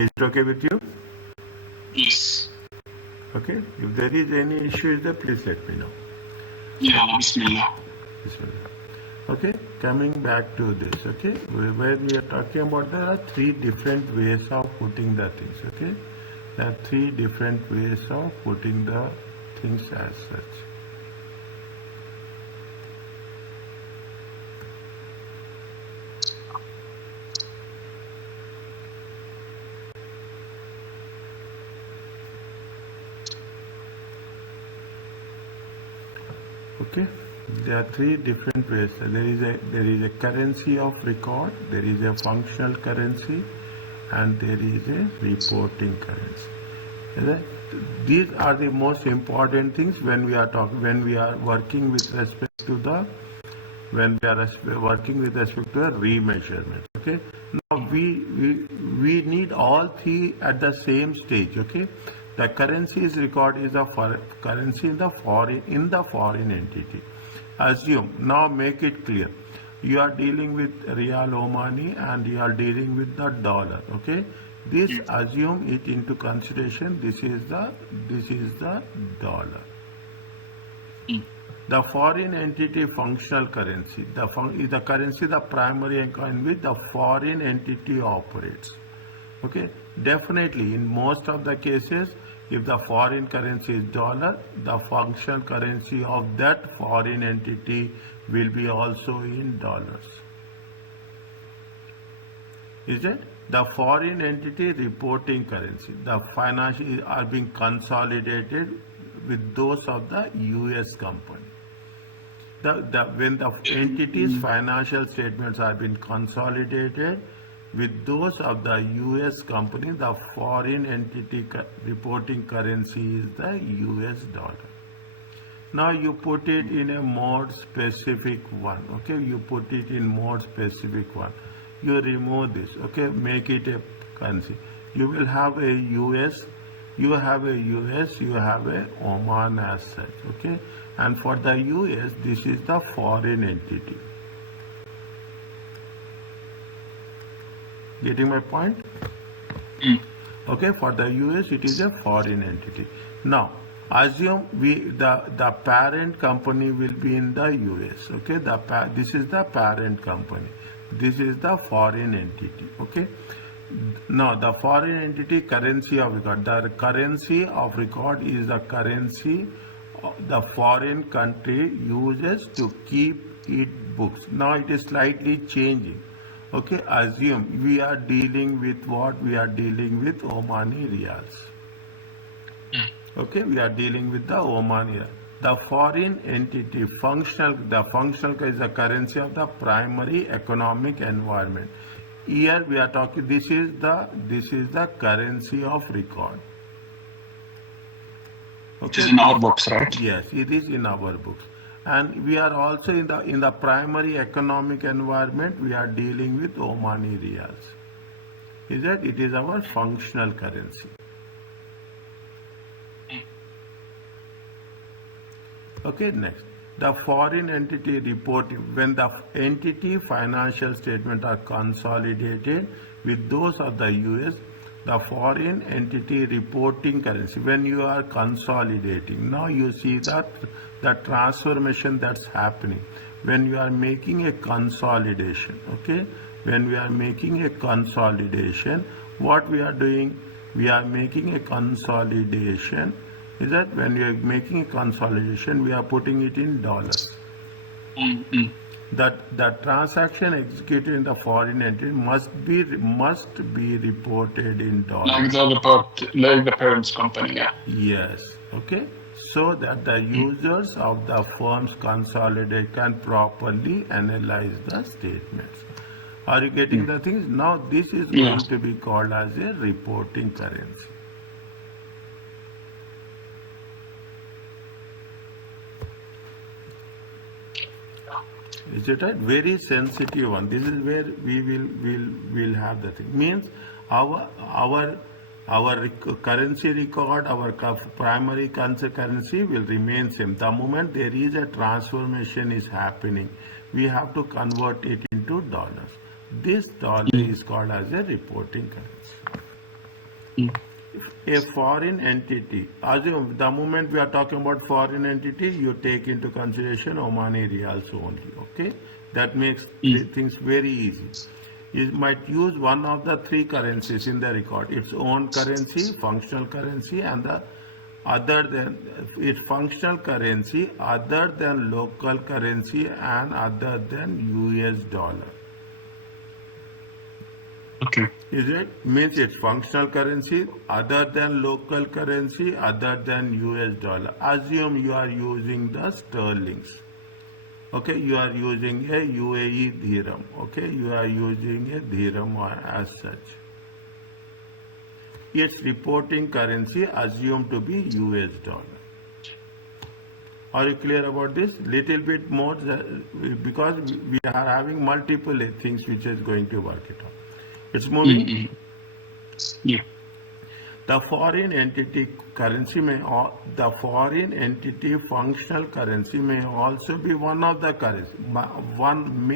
Is it okay with you? Yes. Okay. If there is any issue there, please let me know. Yeah, Bismillah. Bismillah. Okay, coming back to this, okay, where we are talking about there are three different ways of putting the things, okay. There are three different ways of putting the things as such. Okay, there are three different ways. There is a currency of record, there is a functional currency, and there is a reporting currency. Okay? These are the most important things when we are working with respect to the remeasurement. Okay, now we need all three at the same stage. Okay, the currency's record is a currency in the foreign entity. Assume, now make it clear, you are dealing with Riyal Omani and you are dealing with the dollar. Okay, this assume it into consideration. This is the dollar. The foreign entity functional currency is the currency the primary in which the foreign entity operates. Okay, definitely in most of the cases, if the foreign currency is dollar, the functional currency of that foreign entity will be also in dollars. Is it? The foreign entity reporting currency, the financial are being consolidated with those of the US company. When the entity's financial statements have been consolidated with those of the US company, the foreign entity reporting currency is the US dollar. Now you put it in a more specific one. Okay, you put it in more specific one. You remove this. Okay, make it a currency. You will have a US, you have a US, you have a Oman as such. Okay, and for the US, this is the foreign entity. Getting my point? Okay, for the US, it is a foreign entity. Now, assume the parent company will be in the US. Okay, this is the parent company. This is the foreign entity. Okay. Now, the foreign entity currency of record. The currency of record is the currency the foreign country uses to keep its books. Now, it is slightly changing. Okay, assume we are dealing with what? We are dealing with Omani Riyals. Okay, we are dealing with the Omani Riyal. The foreign entity the functional is the currency of the primary economic environment. Here we are talking, this is the currency of record. Okay. It is in our books, right? Yes, it is in our books. And we are also in the primary economic environment, we are dealing with Omani Riyals. Is that? It is our functional currency. Okay, next. The foreign entity reporting, when the entity financial statements are consolidated with those of the US, the foreign entity reporting currency, when you are consolidating, now you see that the transformation that's happening. When you are making a consolidation, okay, when we are making a consolidation, what we are doing, we are making a consolidation. Is that when we are making a consolidation, we are putting it in dollars. That the transaction executed in the foreign entity must be reported in dollars. Like the parent's company, yeah. Yes. Okay. So that the users of the firms consolidate can properly analyze the statements. Are you getting the things? Now this is going to be called as a reporting currency. Is it right? Very sensitive one. This is where we will have the thing. Means our currency record, our primary currency will remain same. The moment there is a transformation is happening, we have to convert it into dollars. This dollar is called as a reporting currency. Mm. A foreign entity, assume the moment we are talking about foreign entity, you take into consideration Omani Riyals only, okay? That makes Mm. things very easy. You might use one of the three currencies in the record, its own currency, functional currency, and the other than its functional currency other than local currency and other than US dollar. Okay. Is it? Means it's functional currency other than local currency other than US dollar. Assume you are using the sterlings. Okay, you are using a UAE dirham. Okay, you are using a dirham as such. Its reporting currency assumed to be US dollar. Are you clear about this? Little bit more because we are having multiple things which is going to work it out. It's moving. Mm-hmm. Yeah. The foreign entity currency the foreign entity functional currency may also be one of the currency. One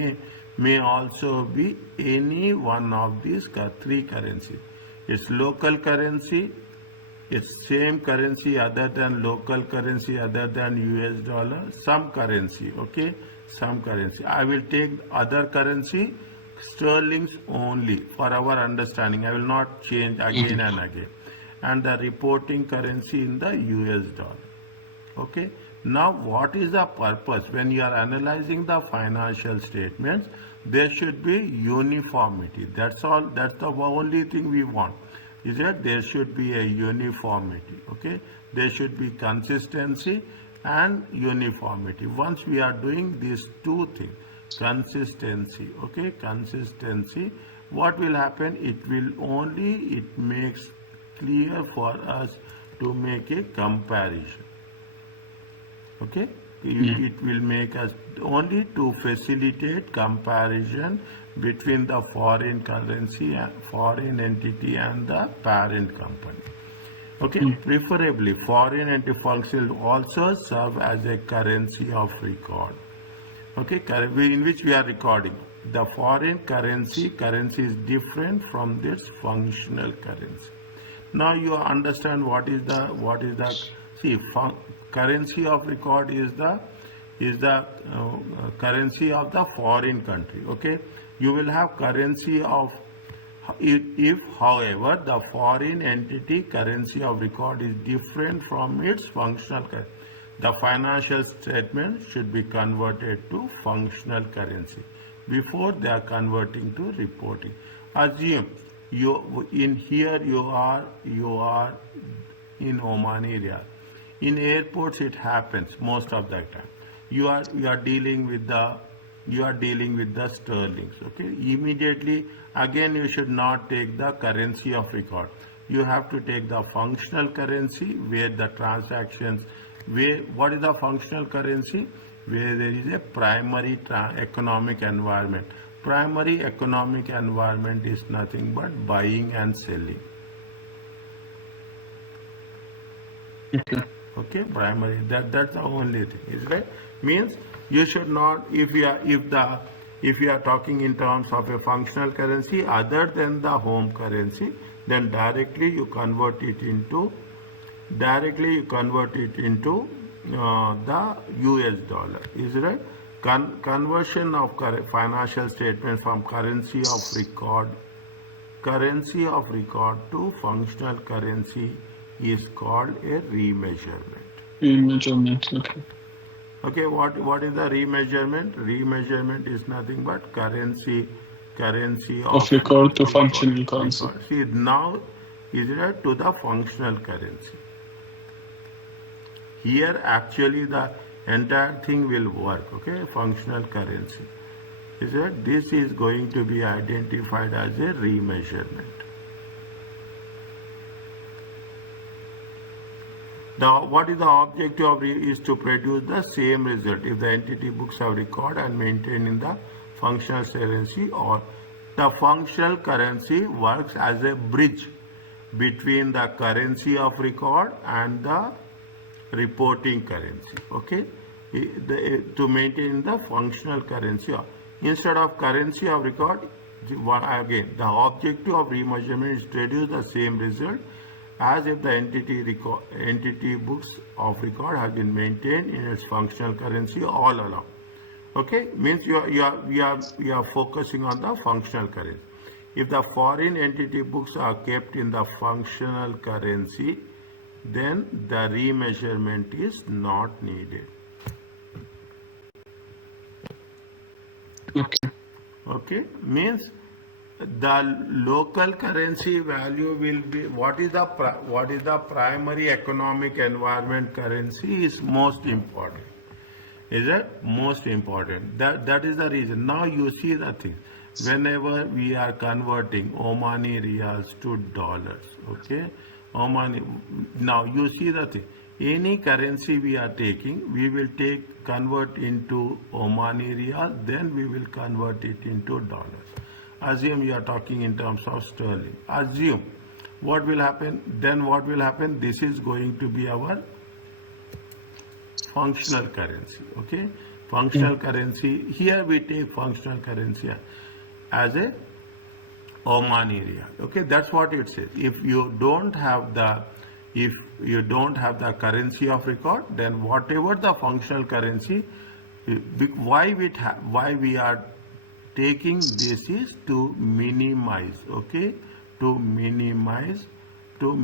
may also be any one of these three currencies. Its local currency, its same currency other than local currency other than US dollar, some currency, okay, some currency. I will take other currency, sterlings only for our understanding. I will not change again and again. And the reporting currency in the US dollar. Okay. Now, what is the purpose when you are analyzing the financial statements? There should be uniformity. That's all. That's the only thing we want. Is that there should be a uniformity. Okay. There should be consistency and uniformity. Once we are doing these two things, consistency. Okay, consistency. What will happen? It makes clear for us to make a comparison. Okay, it will make us only to facilitate comparison between the foreign currency and foreign entity and the parent company. Okay, preferably foreign entity function will also serve as a currency of record. Okay, in which we are recording. The foreign currency is different from this functional currency. Now you understand what is the see currency of record is the currency of the foreign country. Okay, you will have currency of if however the foreign entity currency of record is different from its functional currency, the financial statement should be converted to functional currency before they are converting to reporting. Assume you are in Omani Riyal. In airports it happens most of the time. You are dealing with the sterlings. Okay, immediately again you should not take the currency of record. You have to take the functional currency where the transactions. What is the functional currency? Where there is a primary economic environment. Primary economic environment is nothing but buying and selling. Okay, primary. That's the only thing. Is right? Means you should not if you are talking in terms of a functional currency other than the home currency, then directly you convert it into the US dollar. Is right? Conversion of financial statement from currency of record to functional currency is called a remeasurement. Remeasurement. Okay. Okay, what is the remeasurement? Remeasurement is nothing but currency Of record to functional currency. See, now is it to the functional currency. Here actually the entire thing will work. Okay, functional currency. Is that this is going to be identified as a remeasurement. What is the objective of is to produce the same result if the entity books have record and maintained in the functional currency, or the functional currency works as a bridge between the currency of record and the reporting currency. Okay, to maintain the functional currency instead of currency of record, Again, the objective of remeasurement is to produce the same result as if the entity books of record have been maintained in its functional currency all along. Okay, means you are focusing on the functional currency. If the foreign entity books are kept in the functional currency, then the remeasurement is not needed. Okay. Okay, means the local currency value will be what is the primary economic environment currency is most important. Is that most important? That is the reason. Now you see the thing. Whenever we are converting Omani riyals to dollars, okay? Omani. Now you see the thing. Any currency we are taking, we will convert into Omani riyal, then we will convert it into dollars. Assume you are talking in terms of sterling. Assume what will happen. Then what will happen? This is going to be our functional currency. Okay, functional currency. Here we take functional currency as a Omani riyal. Okay, that's what it says. If you don't have the currency of record, then whatever the functional currency, why we are taking this is to minimize. Okay, to minimize the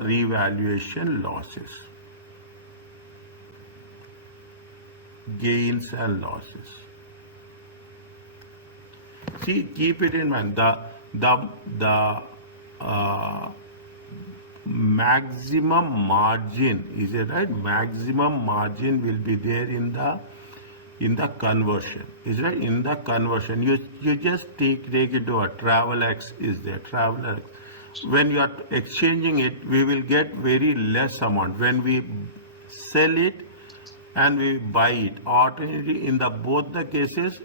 revaluation losses, gains and losses. See, keep it in mind. The maximum margin, is it right? Maximum margin will be there in the conversion. Is right? In the conversion, you just take it to a travel X is there. Travel X. When you are exchanging it, we will get very less amount. When we sell it and we buy it, ordinarily in both the cases,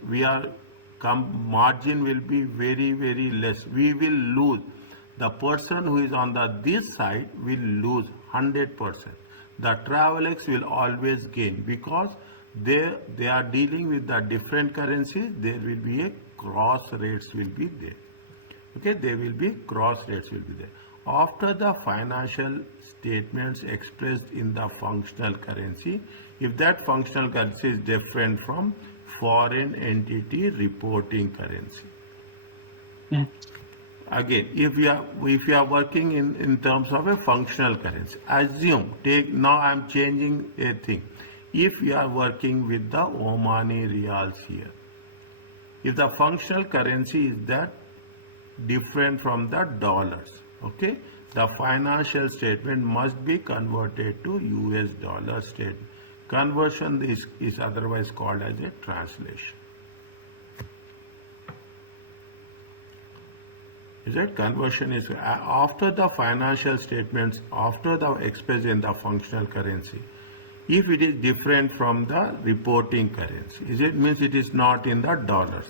margin will be very, very less. We will lose. The person who is on this side will lose 100%. The Travelex will always gain because they are dealing with the different currencies. There will be a cross rates will be there. Okay, there will be cross rates will be there. After the financial statements expressed in the functional currency, if that functional currency is different from foreign entity reporting currency. Again, if you are working in terms of a functional currency, now I am changing a thing. If you are working with the Omani riyals here, if the functional currency is that different from the dollars, okay, the financial statement must be converted to US dollar statement. Conversion is otherwise called as a translation. Is it? Conversion is after the financial statements, after the expressed in the functional currency. If it is different from the reporting currency, it means it is not in the dollars.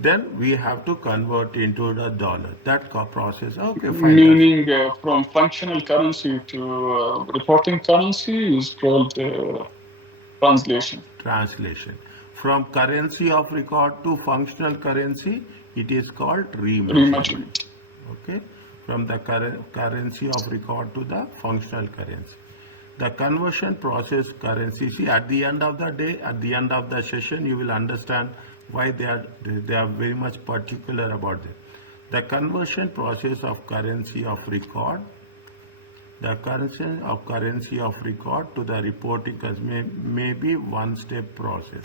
Then we have to convert into the dollar. That process, okay, fine. Meaning from functional currency to reporting currency is called translation. Translation. From currency of record to functional currency, it is called remeasurement. Okay. From the currency of record to the functional currency. The conversion process currency. See, at the end of the day, at the end of the session, you will understand why they are very much particular about this. The conversion process of currency of record. The currency of record to the reporting may be one-step process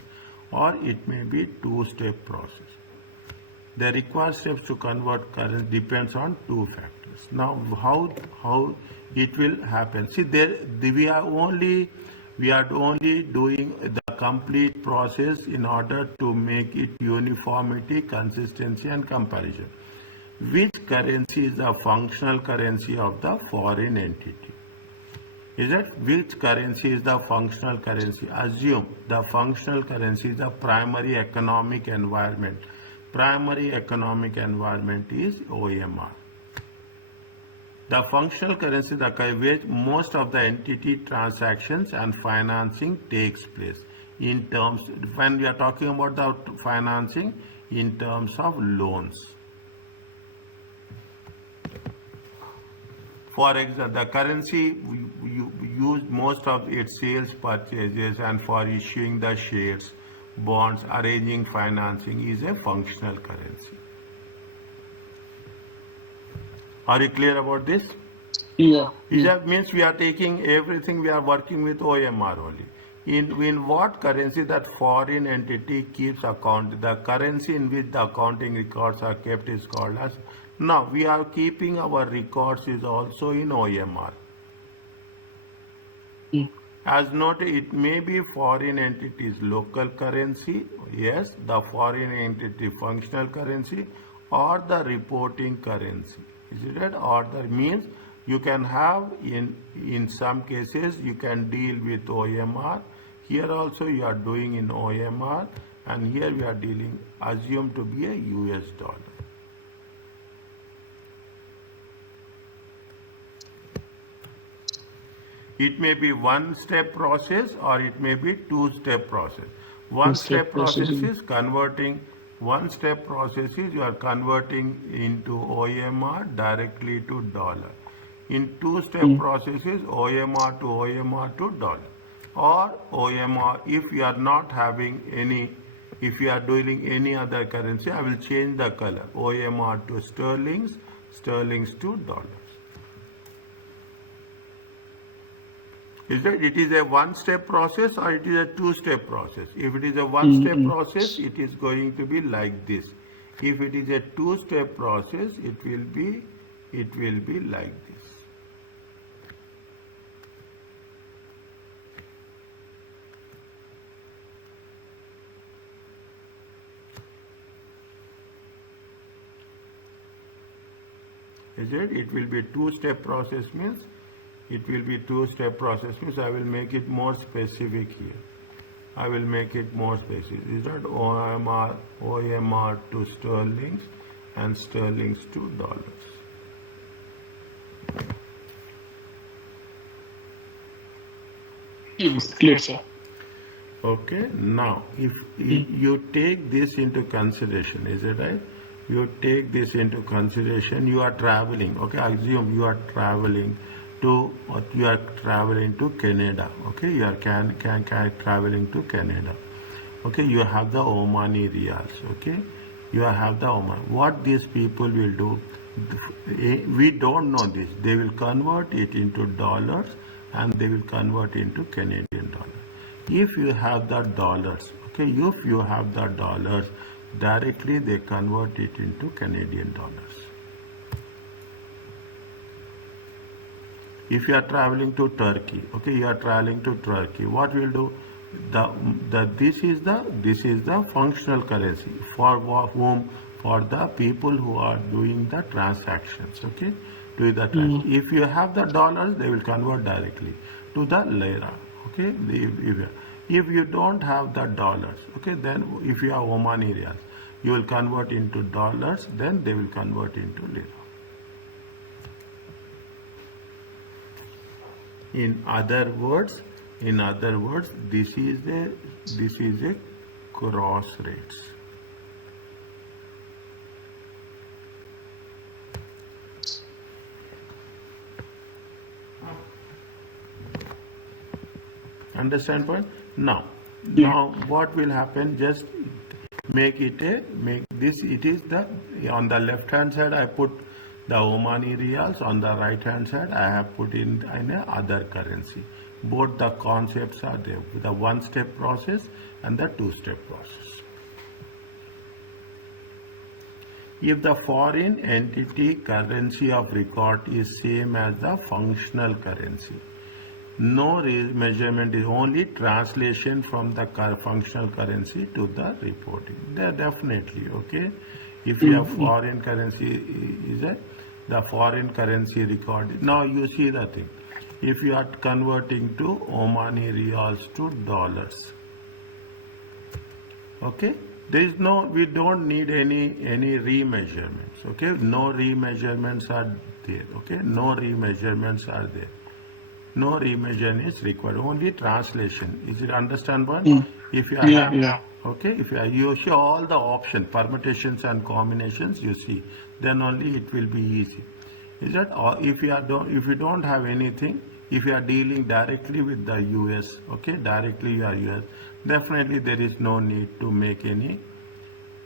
or it may be two-step process. The required steps to convert currency depends on two factors. Now, how it will happen? See, we are only doing the complete process in order to make it uniformity, consistency, and comparison. Which currency is the functional currency of the foreign entity? Is that which currency is the functional currency? Assume the functional currency is the primary economic environment. Primary economic environment is OMR. The functional currency is where most of the entity transactions and financing takes place. in terms, when we are talking about the financing in terms of loans. For example, the currency you use most of its sales purchases and for issuing the shares, bonds, arranging financing is a functional currency. Are you clear about this? Yeah. That means we are taking everything, we are working with OMR only. In what currency that foreign entity keeps account, the currency in which the accounting records are kept is called as, now we are keeping our records is also in OMR. As noted, it may be foreign entity's local currency, yes, the foreign entity functional currency, or the reporting currency. Is it right? Or that means you can have in some cases you can deal with OMR. Here also you are doing in OMR, and here we are dealing assumed to be a US dollar. It may be one-step process or it may be two-step process. One-step process is converting. One-step process is you are converting into OMR directly to dollar. In two-step processes, OMR to OMR to dollar. Or OMR, if you are not having any, if you are doing any other currency, I will change the color. OMR to sterlings, sterlings to dollars. Is that it is a one-step process or it is a two-step process? If it is a one-step process, it is going to be like this. If it is a two-step process, it will be like this. Is it? It will be two-step process means. It will be two-step process means I will make it more specific here. I will make it more specific. Is that OMR to sterlings and sterlings to dollars. It's clear, sir. Okay. Now, if you take this into consideration, is it right? You take this into consideration. You are traveling. Okay. I assume you are traveling to Canada. Okay, you are traveling to Canada. Okay, you have the Omani Riyals. Okay, you have the Oman. What these people will do, we don't know this. They will convert it into dollars and they will convert into Canadian dollars. If you have the dollars, okay, if you have the dollars, directly they convert it into Canadian dollars. If you are traveling to Turkey, okay, you are traveling to Turkey, what will do? This is the functional currency for whom? For the people who are doing the transactions, okay? If you have the dollars, they will convert directly to the lira, okay? If you don't have the dollars, okay, then if you have Omani Riyals, you will convert into dollars, then they will convert into lira. In other words, this is a cross rates. Understand point? Now what will happen? Just make this. It is the on the left hand side I put the Omani Riyals, on the right hand side I have put in other currency. Both the concepts are there, the one-step process and the two-step process. If the foreign entity currency of record is same as the functional currency, no measurement is only translation from the functional currency to the reporting. They are definitely okay. If you have foreign currency, the foreign currency record. Now you see the thing. If you are converting to Omani Riyals to dollars, okay, there is we don't need any remeasurements. Okay, no remeasurements are there. Okay, no remeasurements are there. No remeasurement is required. Only translation. Is it understandable? Mm. If you are Yeah, yeah. okay, if you see all the options, permutations and combinations, you see, then only it will be easy. Is that? Or if you don't have anything, if you are dealing directly with the US, okay, directly you are US, definitely there is no need to make any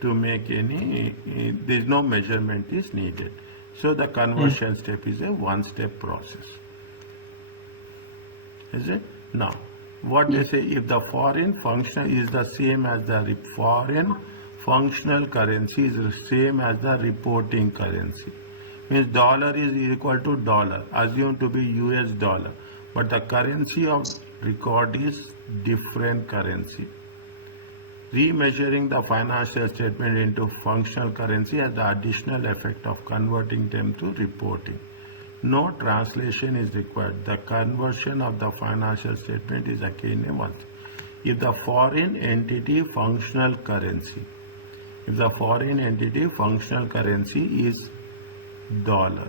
there is no measurement is needed. So the Mm. conversion step is a one-step process. Is it? Now, what they Yeah. say, if the foreign functional is the same as the foreign functional currency is the same as the reporting currency. Means dollar is equal to dollar, assumed to be US dollar, but the currency of record is different currency. Remeasuring the financial statement into functional currency has the additional effect of converting them to reporting. No translation is required. The conversion of the financial statement is again a one. If the foreign entity functional currency, if the foreign entity functional currency is dollar,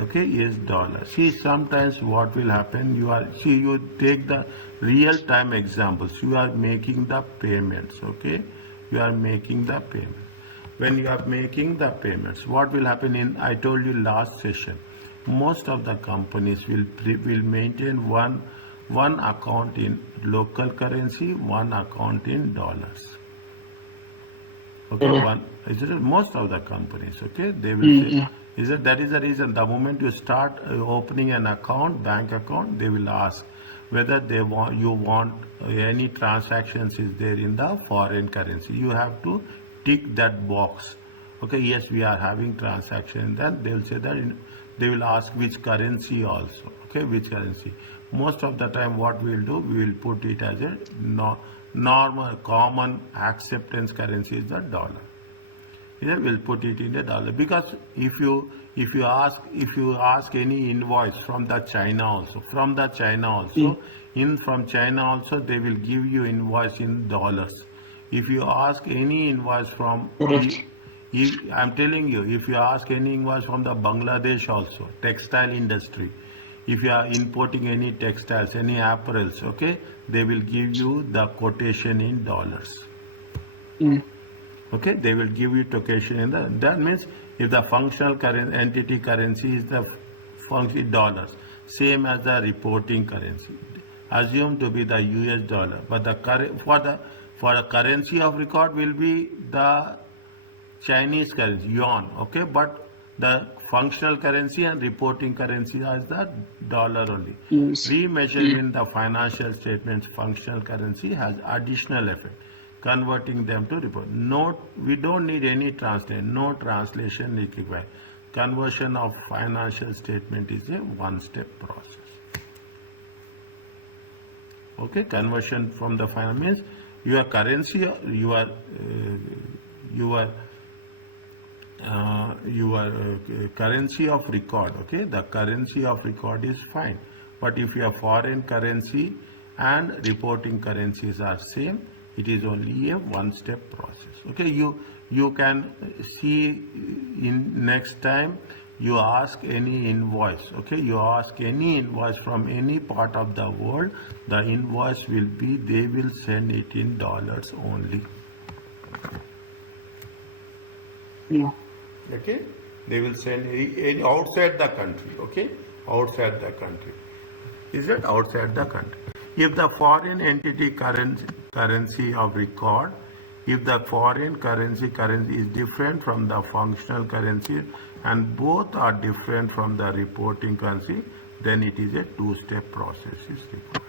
okay, is dollar. See, sometimes what will happen, you take the real time examples, you are making the payments, okay, you are making the payment. When you are making the payments, what will happen in, I told you last session, most of the companies will maintain one account in local currency, one account in dollars. Okay, Okay. one is it most of the companies, okay, they will Mm. say, Yeah. is that that is the reason the moment you start opening an account, bank account, they will ask whether you want any transactions is there in the foreign currency. You have to tick that box. Okay, yes, we are having transaction. Then they will say that they will ask which currency also. Okay, which currency. Most of the time, what we will do, we will put it as a normal, common acceptance currency is the dollar. Here we'll put it in the dollar, because if you ask any invoice from the China Mm. also, from China also they will give you invoice in dollars. If you ask any invoice from Correct. I'm telling you, if you ask any invoice from the Bangladesh also, textile industry, if you are importing any textiles, any apparels, okay, they will give you the quotation in dollars. Mm. Okay, they will give you quotation in the, that means if the functional entity currency is the function dollars, same as the reporting currency, assumed to be the US dollar, but the for the currency of record will be the Chinese currency, yuan, okay, but the functional currency and reporting currency is the dollar only. Yes. Mm. Remeasuring the financial statements functional currency has additional effect, converting them to report. Note, we don't need any translation, no translation is required. Conversion of financial statement is a one-step process. Okay, conversion from the final means your currency, your currency of record, okay, the currency of record is fine, but if your foreign currency and reporting currencies are same, it is only a one-step process. Okay, you can see in next time you ask any invoice, okay, you ask any invoice from any part of the world, the invoice will be, they will send it in dollars only. Yeah. Okay, they will send any outside the country, okay, outside the country, is it outside the country. If the foreign entity currency of record, if the foreign currency is different from the functional currency and both are different from the reporting currency, then it is a two-step process is required.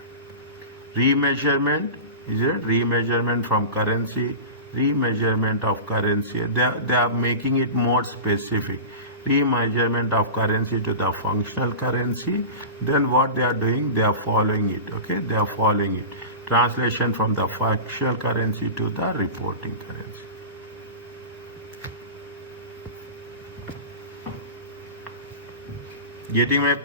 Remeasurement, is it remeasurement from currency, remeasurement of currency, they are making it more specific. Remeasurement of currency to the functional currency, then what they are doing, they are following it, okay, they are following it. Translation from the functional currency to the reporting currency. Getting my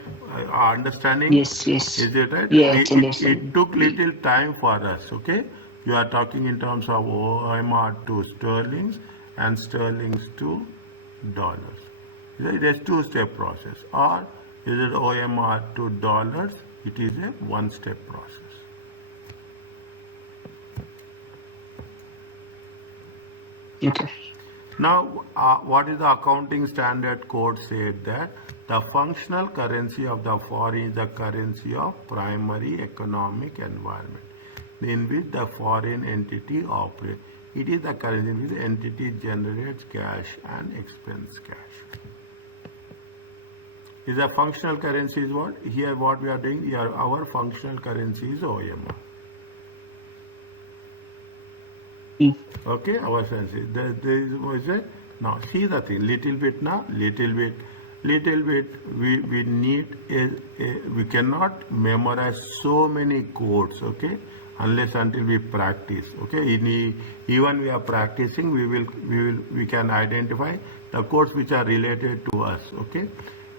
understanding? Yes. Yes. Is it right? Yeah. It's It understandable. took little time for us, okay? You are talking in terms of OMR to sterlings and sterlings to dollars. It is two-step process. Or Is it OMR to dollars? It is a one-step process. Okay. Now, what is the accounting standard code said that the functional currency of the foreign is the currency of primary economic environment in which the foreign entity operates. It is the currency in which the entity generates cash and expends cash. Is a functional currency is what? Here what we are doing, here our functional currency is OMR. Okay, our sense is there is a now see the thing little bit now, little bit we need we cannot memorize so many codes, okay, unless until we practice, okay. Even we are practicing, we can identify the codes which are related to us, okay.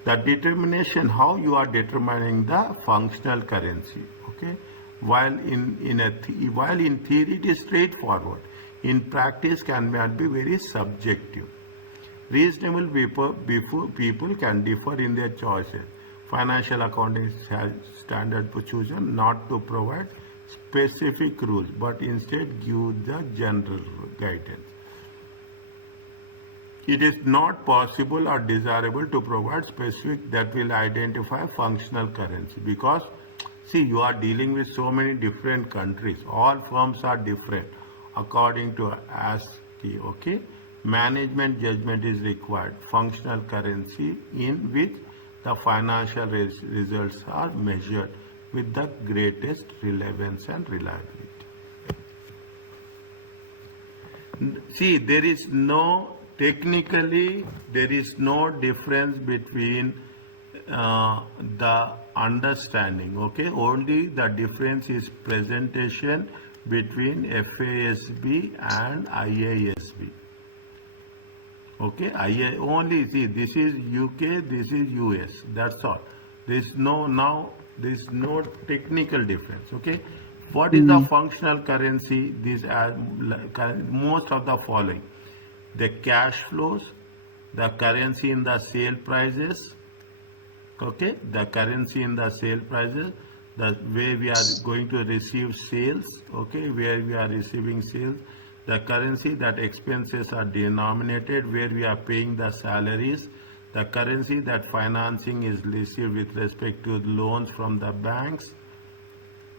The determination, how you are determining the functional currency, okay. While in theory it is straightforward, in practice can be very subjective. Reasonable people can differ in their choices. Financial accounting has standard chosen not to provide specific rules, but instead give the general guidance. It is not possible or desirable to provide specific that will identify functional currency because, see, you are dealing with so many different countries. All firms are different according to ASCII, okay. Management judgment is required. Functional currency in which the financial results are measured with the greatest relevance and reliability. See, there is no difference between the understanding, okay. Only the difference is presentation between FASB and IASB, okay. Only see, this is UK, this is US, that's all. There is no technical difference, okay. What is the functional currency? These are most of the following: the cash flows, the currency in the sale prices, okay, the currency in the sale prices, the way we are going to receive sales, okay, where we are receiving sales, the currency that expenses are denominated, where we are paying the salaries, the currency that financing is received with respect to loans from the banks,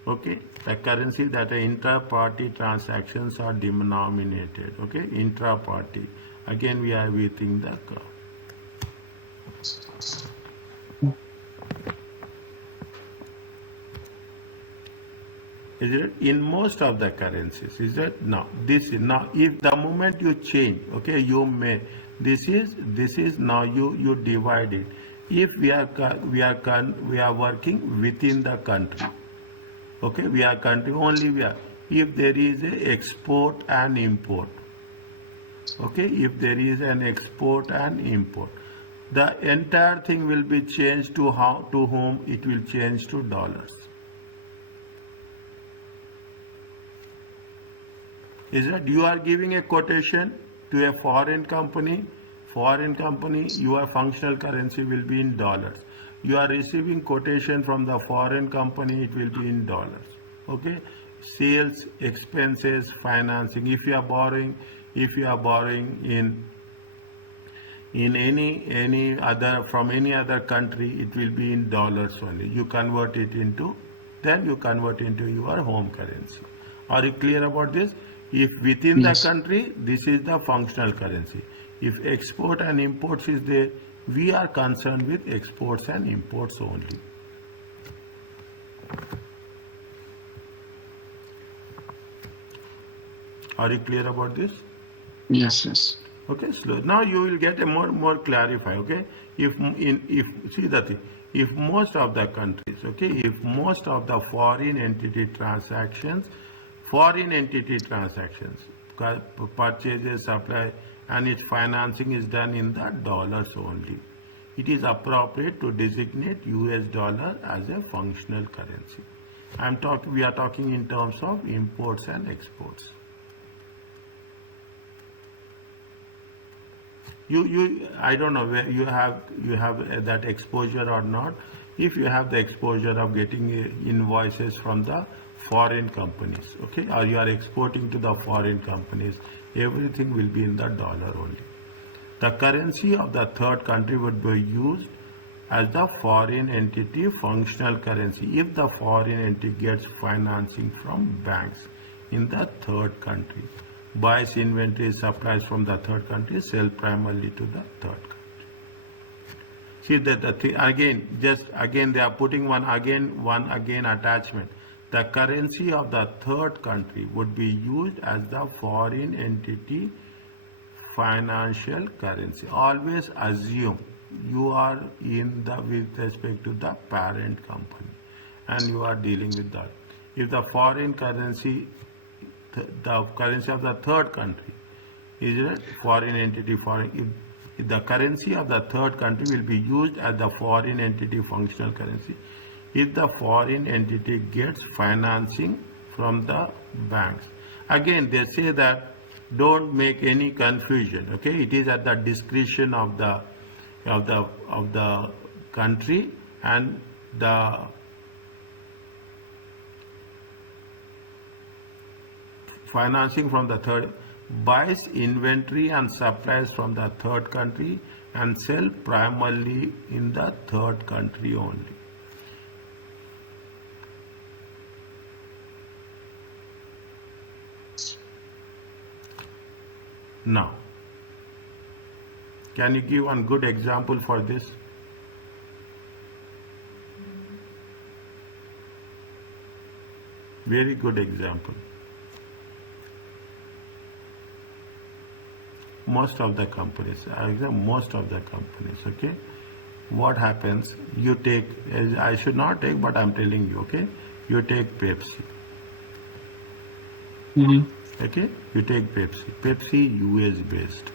okay, the currency that intra-party transactions are denominated, okay, intra-party. Again, we are within the curve. Is it in most of the currencies? Is it now? This is now. If the moment you change, okay, you may. This is now you divide it. If we are working within the country, okay, we are country only. If there is a export and import, okay, if there is an export and import, the entire thing will be changed to whom it will change to dollars. Is that you are giving a quotation to a foreign company, your functional currency will be in dollars. You are receiving quotation from the foreign company, it will be in dollars, okay. Sales, expenses, financing, if you are borrowing in any other, from any other country, it will be in dollars only. You convert it into your home currency. Are you clear about this? If within the country, this is the functional currency. If export and imports is there, we are concerned with exports and imports only. Are you clear about this? Yes. Okay, slow. Now you will get a more clarify. Okay, if see the thing, if most of the countries, okay, if most of the foreign entity transactions, purchases, supply, and its financing is done in the dollars only, it is appropriate to designate US dollar as a functional currency. We are talking in terms of imports and exports. I don't know where you have that exposure or not. If you have the exposure of getting invoices from the foreign companies, okay, or you are exporting to the foreign companies, everything will be in the dollar only. The currency of the third country would be used as the foreign entity functional currency if the foreign entity gets financing from banks in the third country, buys inventory supplies from the third country, sell primarily to the third country. See that the thing again, just again they are putting one again attachment. The currency of the third country would be used as the foreign entity financial currency. Always assume you are in the with respect to the parent company and you are dealing with that. If the foreign currency, the currency of the third country is a foreign entity, if the currency of the third country will be used as the foreign entity functional currency if the foreign entity gets financing from the banks. Again, they say that don't make any confusion. Okay, it is at the discretion of the country, and the financing from the third buys inventory and supplies from the third country and sell primarily in the third country only. Now, can you give one good example for this? Very good example. Most of the companies, okay? What happens? You take, I should not take, but I'm telling you, okay? You take Pepsi. Mm-hmm. Okay, you take Pepsi. Pepsi US based.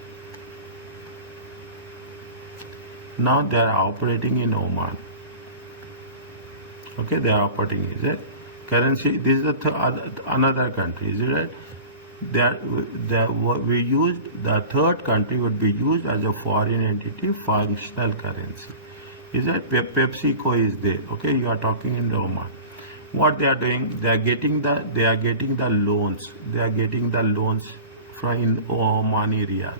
Now they are operating in Oman. Okay, they are operating. Is it currency? This is another country. Is it right? We used the third country would be used as a foreign entity functional currency. Is that PepsiCo is there? Okay, you are talking in Oman. What they are doing, they are getting the loans. They are getting the loans from in Omani Riyal.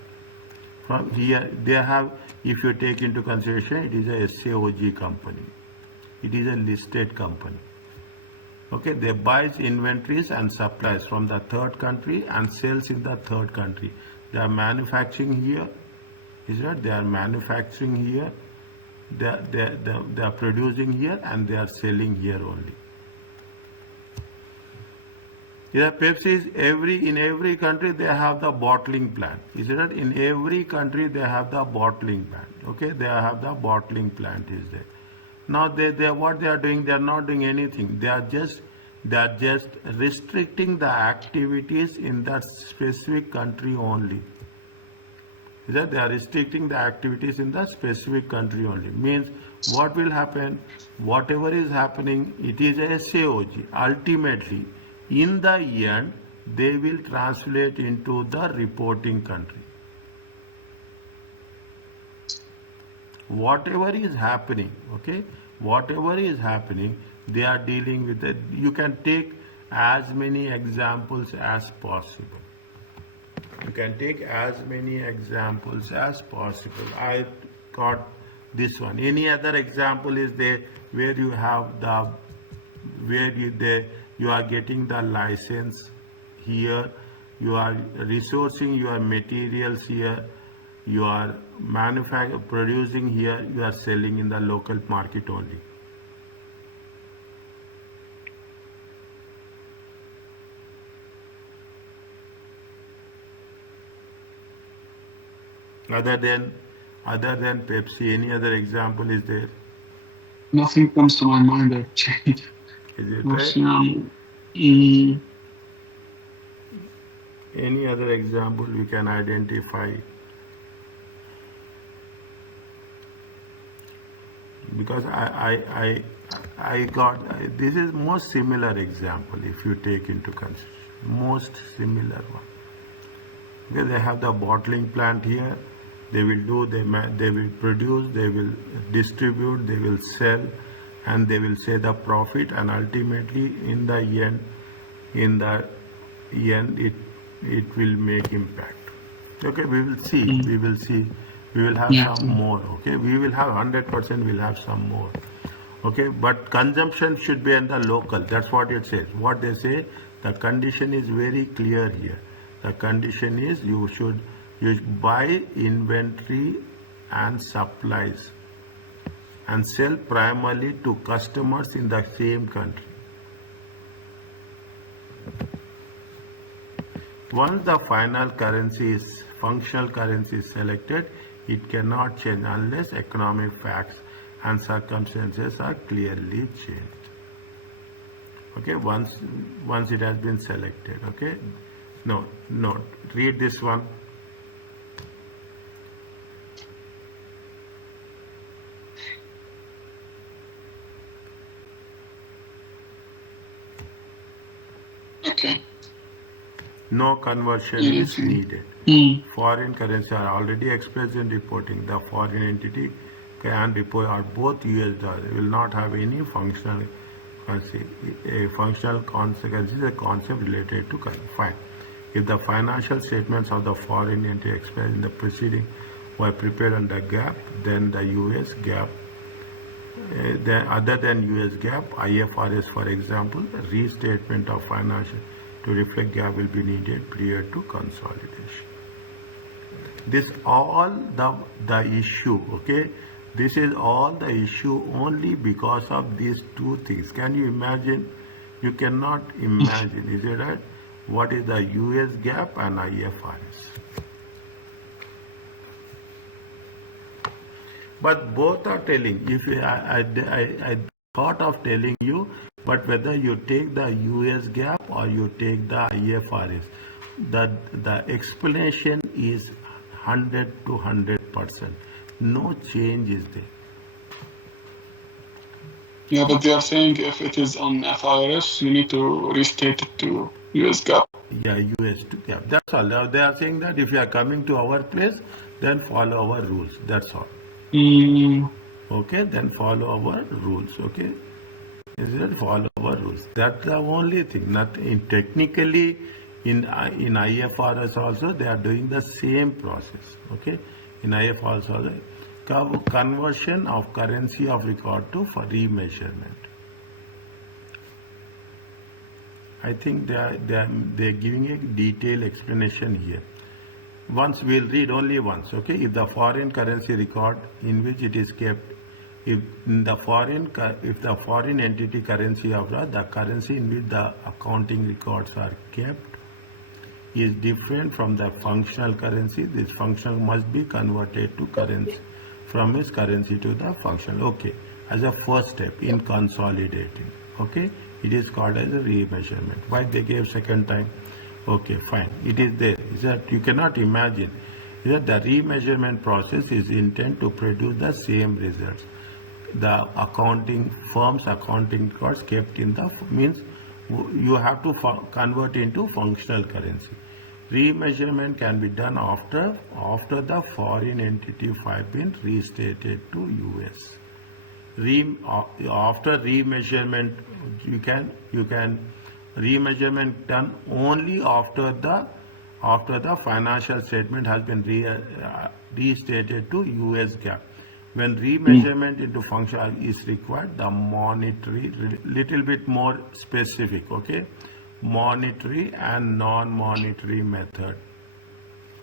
From here, they have, if you take into consideration, it is a SAOG company. It is a listed company. Okay, they buys inventories and supplies from the third country and sells in the third country. They are manufacturing here. Is that they are manufacturing here? They are producing here and they are selling here only. Yeah, Pepsi is in every country they have the bottling plant. Is it right? In every country they have the bottling plant. Okay, they have the bottling plant is there. Now what they are doing, they are not doing anything. They are just restricting the activities in that specific country only. Is that they are restricting the activities in the specific country only. Means what will happen? Whatever is happening, it is a SAOG. Ultimately, in the end, they will translate into the reporting country. Whatever is happening, okay, whatever is happening, they are dealing with it. You can take as many examples as possible. You can take as many examples as possible. I got this one. Any other example is there where you have you are getting the license here, you are resourcing your materials here, you are producing here, you are selling in the local market only. Other than Pepsi, any other example is there? Nothing comes to my mind actually. Is it What's, right? Any other example we can identify? Because I got this is most similar example if you take into consideration, most similar one. Okay, they have the bottling plant here. They will do, they will produce, they will distribute, they will sell, and they will say the profit, and ultimately in the end it will make impact. Okay, we will see, Mm. we will have Yeah. some more. Okay, we will have 100%, we'll have some more. Okay, but consumption should be in the local. That's what it says. What they say, the condition is very clear here. The condition is you should buy inventory and supplies and sell primarily to customers in the same country. Once the functional currency is selected, it cannot change unless economic facts and circumstances are clearly changed. Okay, once it has been selected. Okay, no, read this one. Okay. No conversion is Anything. needed. Mm. Foreign currency are already expressed in reporting. The foreign entity can report are both US dollars. It will not have any functional currency. A functional consequence is a concept related to currency. Fine. If the financial statements of the foreign entity expressed in the preceding were prepared under GAAP, then the US GAAP, then other than US GAAP, IFRS, for example, restatement of financial to reflect GAAP will be needed prior to consolidation. This all the issue, okay? This is all the issue only because of these two things. Can you imagine? You cannot imagine, is it right? What is the US GAAP and IFRS? But both are telling. If I thought of telling you, but whether you take the US GAAP or you take the IFRS, the explanation is 100 to 100%. No change is there. Yeah, but they are saying if it is on FIRS, you need to restate it to US GAAP. Yeah, US to GAAP. That's all. They are saying that if you are coming to our place, then follow our rules. That's all. Mm. Okay, then follow our rules. Okay, is it follow our rules? That's the only thing. Nothing technically in IFRS also they are doing the same process. Okay, in IFRS also conversion of currency of record to for remeasurement. I think they're giving a detailed explanation here. Once we'll read only once. Okay, if the foreign currency record in which it is kept, if the foreign entity currency of the currency in which the accounting records are kept is different from the functional currency, this functional must be converted to currency from its currency to the functional. Okay, as a first step in consolidating. Okay, it is called as a remeasurement. Why they gave second time? Okay, fine. It is there. Is that you cannot imagine. Is that the remeasurement process is intended to produce the same results. The firm's accounting records kept in the means you have to convert into functional currency. Remeasurement can be done after the foreign entity have been restated to US. After remeasurement, you can remeasurement done only after the financial statement has been restated to US GAAP. When remeasurement into functional is required, the monetary little bit more specific. Okay, monetary and non-monetary method.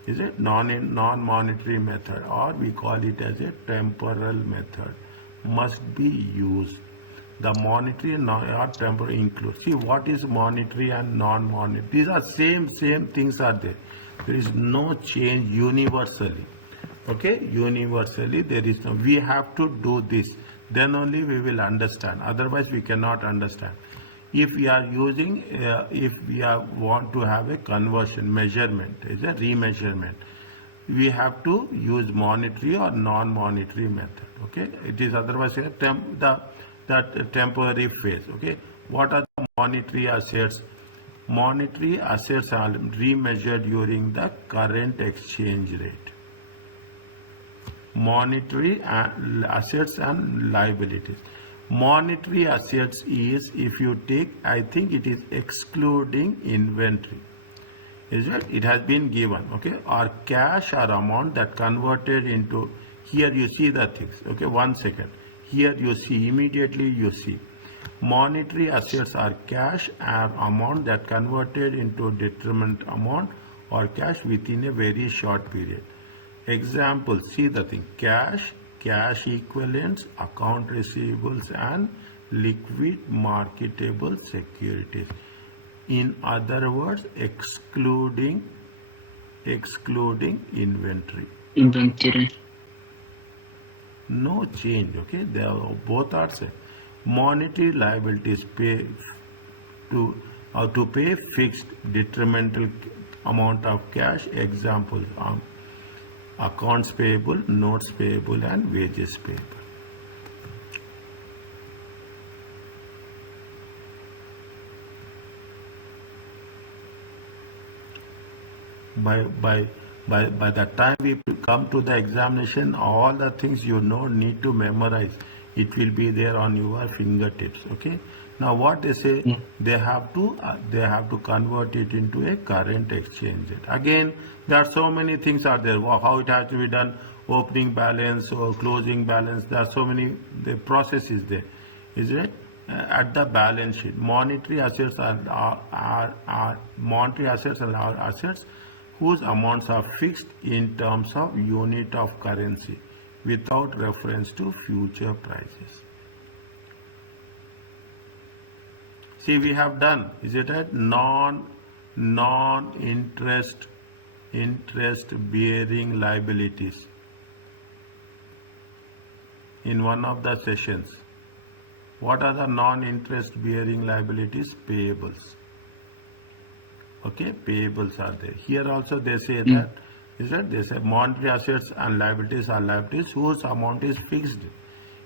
Is it non-monetary method, or we call it as a temporal method, must be used. The monetary or temporal include. See what is monetary and non-monetary. These are same things are there. There is no change universally. Okay, universally there is no. We have to do this. Then only we will understand. Otherwise we cannot understand. If we are using, if we want to have a conversion measurement, is a remeasurement, we have to use monetary or non-monetary method. Okay, it is otherwise that temporary phase. Okay, what are the monetary assets? Monetary assets are remeasured during the current exchange rate. monetary assets and liabilities. Monetary assets is, if you take, I think it is excluding inventory. Is it? It has been given, okay? Or cash or amount that converted into, here you see the things, okay? 1 second. Here you see, immediately you see. Monetary assets are cash or amount that converted into determined amount or cash within a very short period. Example, see the thing, cash, cash equivalents, account receivables and liquid marketable securities. In other words, excluding inventory. Inventory. No change, okay? They are, both are same. Monetary liabilities pay to pay fixed detrimental amount of cash. Examples, accounts payable, notes payable and wages payable. By the time we come to the examination, all the things you know need to memorize. It will be there on your fingertips. Okay. Now what they say, they have to convert it into a current exchange rate. Again, there are so many things are there. How it has to be done, opening balance or closing balance. There are so many. The process is there, is it? At the balance sheet, monetary assets are monetary assets and are assets whose amounts are fixed in terms of unit of currency without reference to future prices. See, we have done, is it a non-interest bearing liabilities in one of the sessions. What are the non-interest bearing liabilities? Payables. Okay, payables are there. Here also they say that, is that they say monetary assets and liabilities are liabilities whose amount is fixed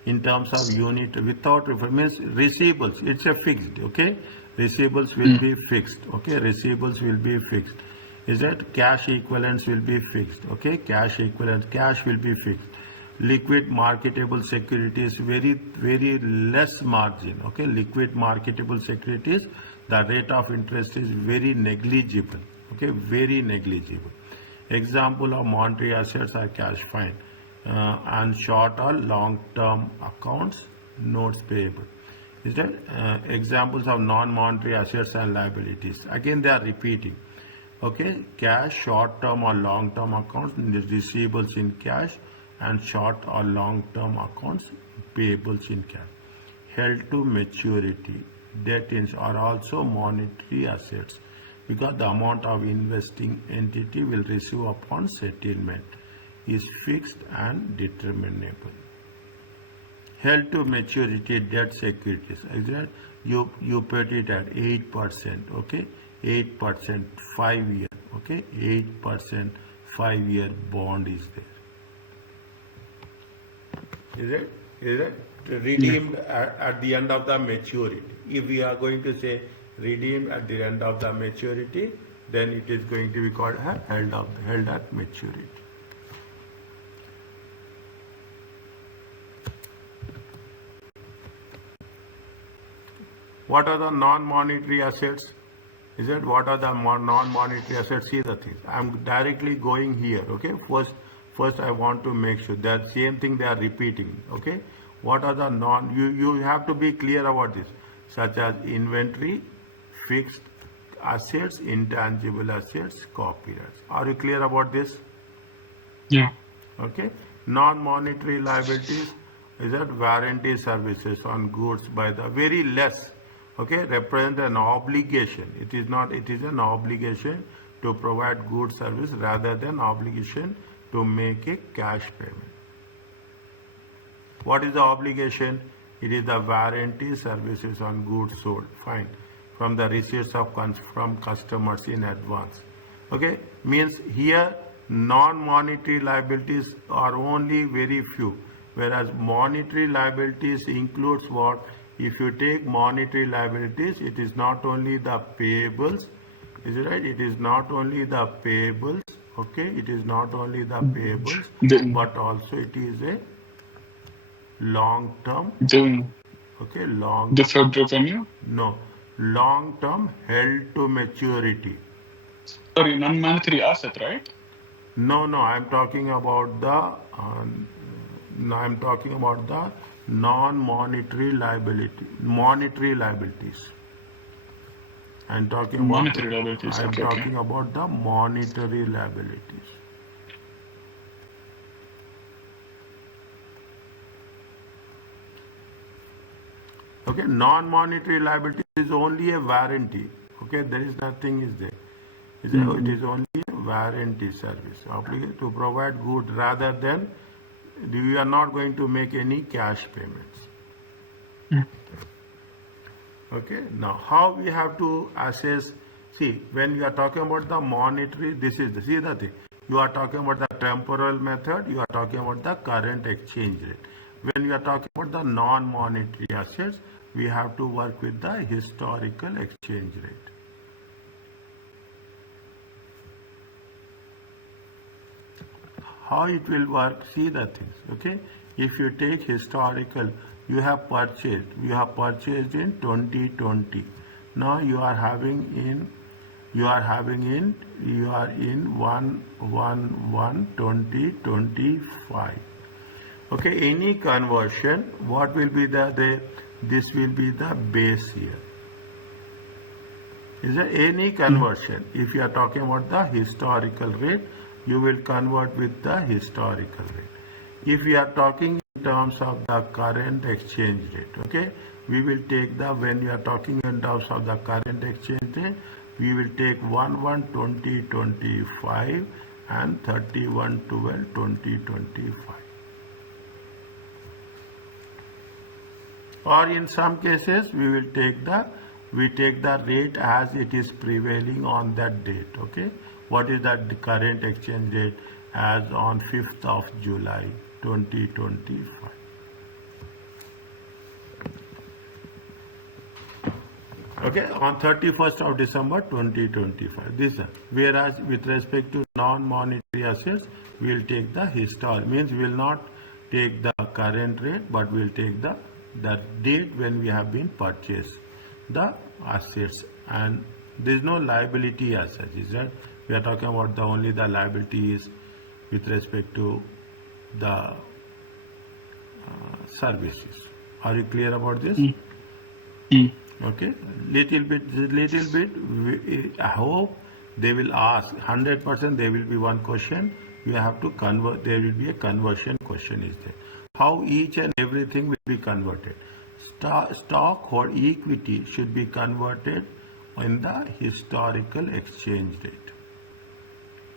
in terms of unit without reference. Receivables, it's a fixed, okay? Receivables will be fixed, okay? Receivables will be fixed. Is that cash equivalents will be fixed, okay? Cash equivalents, cash will be fixed. Liquid marketable securities, very less margin, okay? Liquid marketable securities, the rate of interest is very negligible, okay? Very negligible. Example of monetary assets are cash, fine. And short or long-term accounts, notes payable. Is that examples of non-monetary assets and liabilities? Again, they are repeating. Okay, cash, short-term or long-term accounts, receivables in cash, and short or long-term accounts, payables in cash. Held to maturity, debt are also monetary assets because the amount of investing entity will receive upon settlement is fixed and determinable. Held to maturity debt securities, you put it at 8%, okay? 8% 5 year, okay? 8% 5 year bond is there. Is it redeemed at the end of the maturity? If we are going to say redeemed at the end of the maturity, then it is going to be called held at maturity. What are the non-monetary assets? Is it what are the non-monetary assets? See the things. I'm directly going here. Okay. First I want to make sure that same thing they are repeating. Okay. What are the you have to be clear about this, such as inventory, fixed assets, intangible assets, copyrights. Are you clear about this? Yeah. Okay. Non-monetary liabilities is that warranty services on goods by the very less. Okay, represent an obligation. It is not. It is an obligation to provide good service rather than obligation to make a cash payment. What is the obligation? It is the warranty services on goods sold. Fine. From the receipts of from customers in advance. Okay, means here non-monetary liabilities are only very few, whereas monetary liabilities includes what? If you take monetary liabilities, it is not only the payables, is it right? It is not only the payables, Okay, it is not only the payables, The, but also it is a long term. the Okay, long deferred revenue. no long term held to maturity. Sorry, non-monetary asset, right? No, I'm talking about the no, I'm talking about the non-monetary liability, monetary liabilities. I'm talking about the Monetary liabilities. I'm Okay, okay. talking about the monetary liabilities. Okay, non-monetary liability is only a warranty. Okay, there is nothing is there. It Mm-hmm. is only a warranty service obligate to provide good rather than we are not going to make any cash payments. Okay, now how we have to assess? See, when you are talking about the monetary, this is the see the thing. You are talking about the temporal method. You are talking about the current exchange rate. When you are talking about the non-monetary assets, we have to work with the historical exchange rate. How it will work? See the things. Okay, if you take historical, you have purchased in 2020. Now you are in 1/1/2025. Okay, any conversion, what will be this will be the base year. Is there any conversion? If you are talking about the historical rate, you will convert with the historical rate. If we are talking in terms of the current exchange rate, okay, we will take when we are talking in terms of the current exchange rate, we will take 1/1/2025 and 31/12/2025. Or in some cases, we take the rate as it is prevailing on that date. Okay, what is that the current exchange rate as on 5th of July 2025? Okay, on 31st of December 2025. This whereas with respect to non-monetary assets, we will take the historic, means we will not take the current rate, but we will take the date when we have been purchased the assets, and there is no liability as such. Is that we are talking about only the liabilities with respect to the services. Are you clear about this? Mm-hmm. Okay, little bit. I hope they will ask 100%. There will be one question. You have to convert. There will be a conversion question. Is there? How each and everything will be converted? Stock or equity should be converted in the historical exchange rate.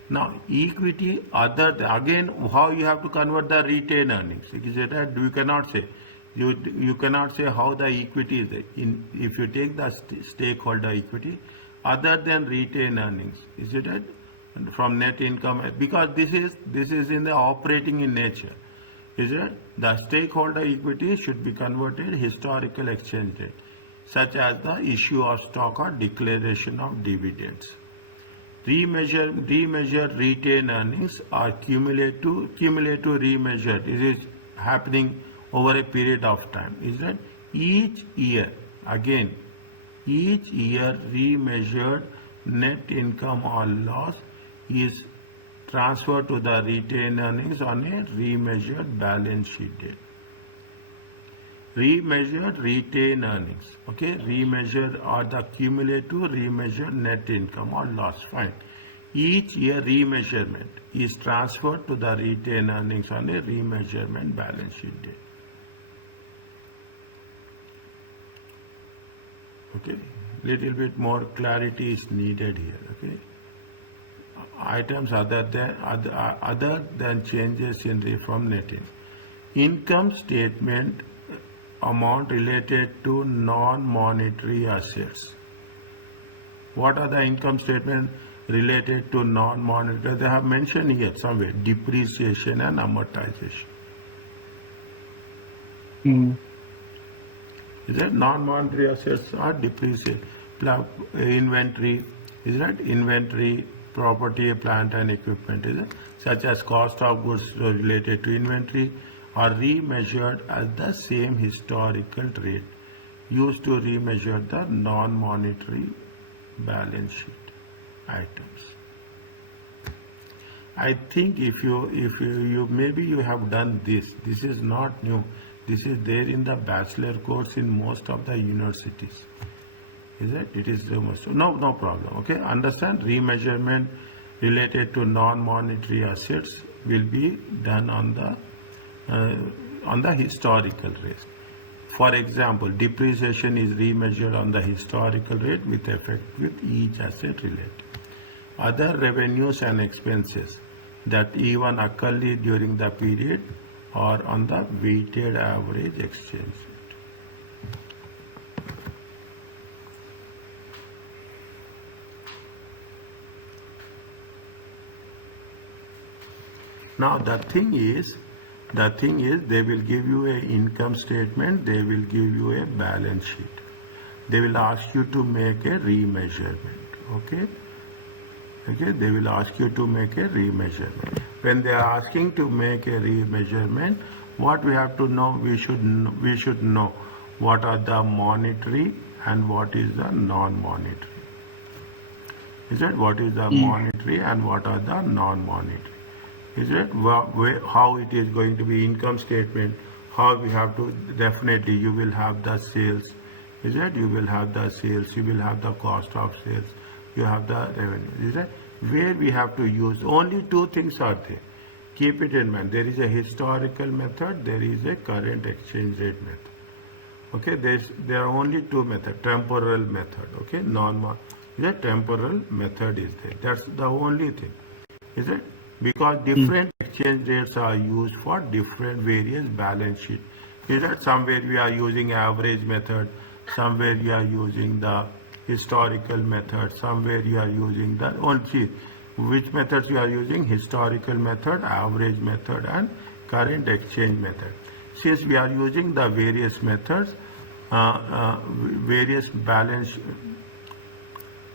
Now, equity again, how you have to convert the retained earnings? Is it that you cannot say. You cannot say how the equity is if you take the stakeholder equity other than retained earnings. Is it that from net income, because this is in the operating in nature. Is it the stakeholder equity should be converted historical exchange rate, such as the issue of stock or declaration of dividends. Remeasure retained earnings are cumulative remeasured. It is happening over a period of time. Is that each year remeasured net income or loss is transferred to the retained earnings on a remeasured balance sheet date. Remeasured retained earnings. Okay, remeasured are the cumulative remeasured net income or loss. Fine. Each year remeasurement is transferred to the retained earnings on a remeasurement balance sheet date. Okay, little bit more clarity is needed here. Okay, items other than changes in from netting. Income statement amount related to non-monetary assets. What are the income statement related to non-monetary? They have mentioned here somewhere depreciation and amortization. Is that non-monetary assets are depreciation? Inventory, is that inventory, property, plant and equipment, is it? Such as cost of goods related to inventory are remeasured at the same historical rate used to remeasure the non-monetary balance sheet items. I think if you maybe you have done this. This is not new. This is there in the bachelor course in most of the universities. Is it? It is almost no problem. Okay, understand remeasurement related to non-monetary assets will be done on the historical rate. For example, depreciation is remeasured on the historical rate with effect with each asset related. Other revenues and expenses that even occur during the period are on the weighted average exchange rate. Now the thing is they will give you a income statement, they will give you a balance sheet. They will ask you to make a remeasurement. Okay, they will ask you to make a remeasurement. When they are asking to make a remeasurement, what we have to know, we should know what are the monetary and what is the non-monetary. Is it? What is the monetary and what are the non-monetary? Is it? How it is going to be income statement, how we have to, definitely you will have the sales. Is it? You will have the sales, you will have the cost of sales, you have the revenue. Is it? Where we have to use, only two things are there. Keep it in mind. There is a historical method, there is a current exchange rate method. Okay, there are only two methods. Temporal method. Okay, the temporal method is there. That's the only thing. Is it? Because different exchange rates are used for different various balance sheet. Is that somewhere we are using average method, somewhere we are using the historical method, somewhere you are using the only which methods you are using, historical method, average method and current exchange method. Since we are using the various methods, various balance,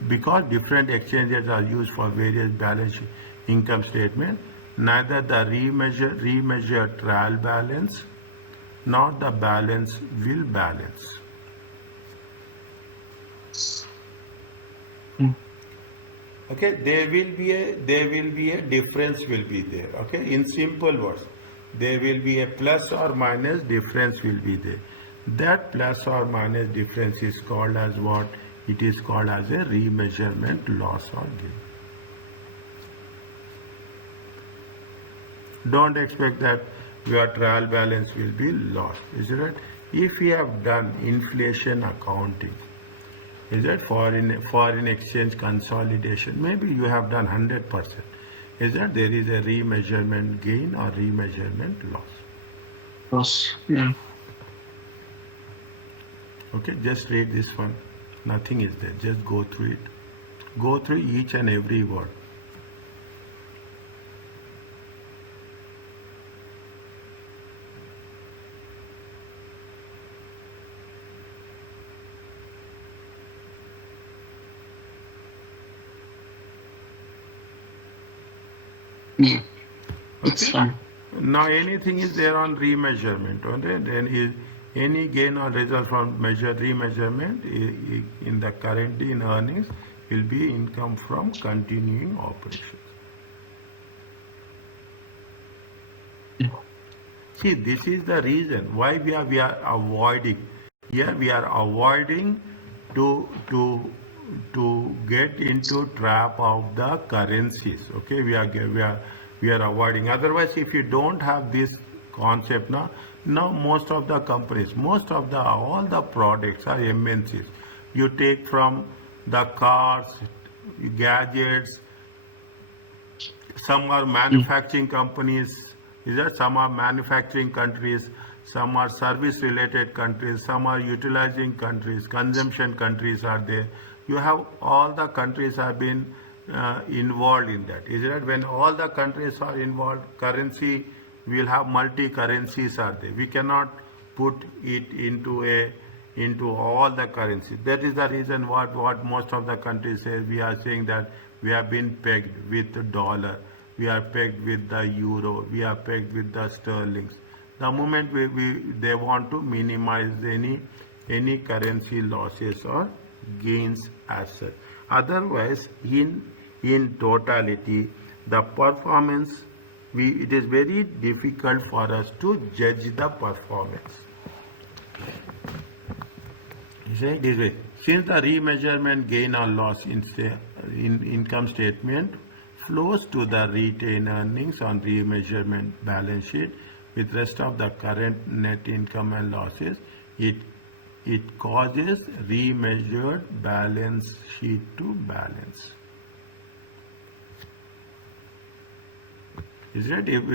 because different exchanges are used for various balance sheet income statement, neither the remeasured trial balance nor the balance will balance. Okay, there will be a difference will be there. Okay, in simple words, there will be a plus or minus difference will be there. That plus or minus difference is called as what? It is called as a remeasurement loss or gain. Don't expect that your trial balance will be lost. Is it right? If you have done inflation accounting, is that foreign exchange consolidation, maybe you have done 100%. Is that there is a remeasurement gain or remeasurement loss? Yes. Yeah. Okay, just read this one. Nothing is there. Just go through it. Go through each and every word. Yeah. It's Okay. fine. Now anything is there on remeasurement, okay? Then is any gain or result from remeasurement in the current in earnings will be income from continuing operations. Yeah. See, this is the reason why we are avoiding. Here we are avoiding to get into trap of the currencies. Okay, we are avoiding. Otherwise, if you don't have this concept now most of the companies, all the products are MNCs. You take from the cars, gadgets. Some are manufacturing companies. Is that some are manufacturing countries, some are service related countries, some are utilizing countries, consumption countries are there. You have all the countries have been involved in that. Is that when all the countries are involved, currency will have multi currencies are there. We cannot put it into into all the currencies. That is the reason what most of the countries say. We are saying that we have been pegged with the dollar, we are pegged with the euro, we are pegged with the sterlings. The moment they want to minimize any currency losses or gains as such. Otherwise, in totality, the performance, it is very difficult for us to judge the performance. Say this way: since the remeasurement gain or loss in income statement flows to the retained earnings on remeasurement balance sheet with rest of the current net income and losses, it causes remeasured balance sheet to balance. Is it? If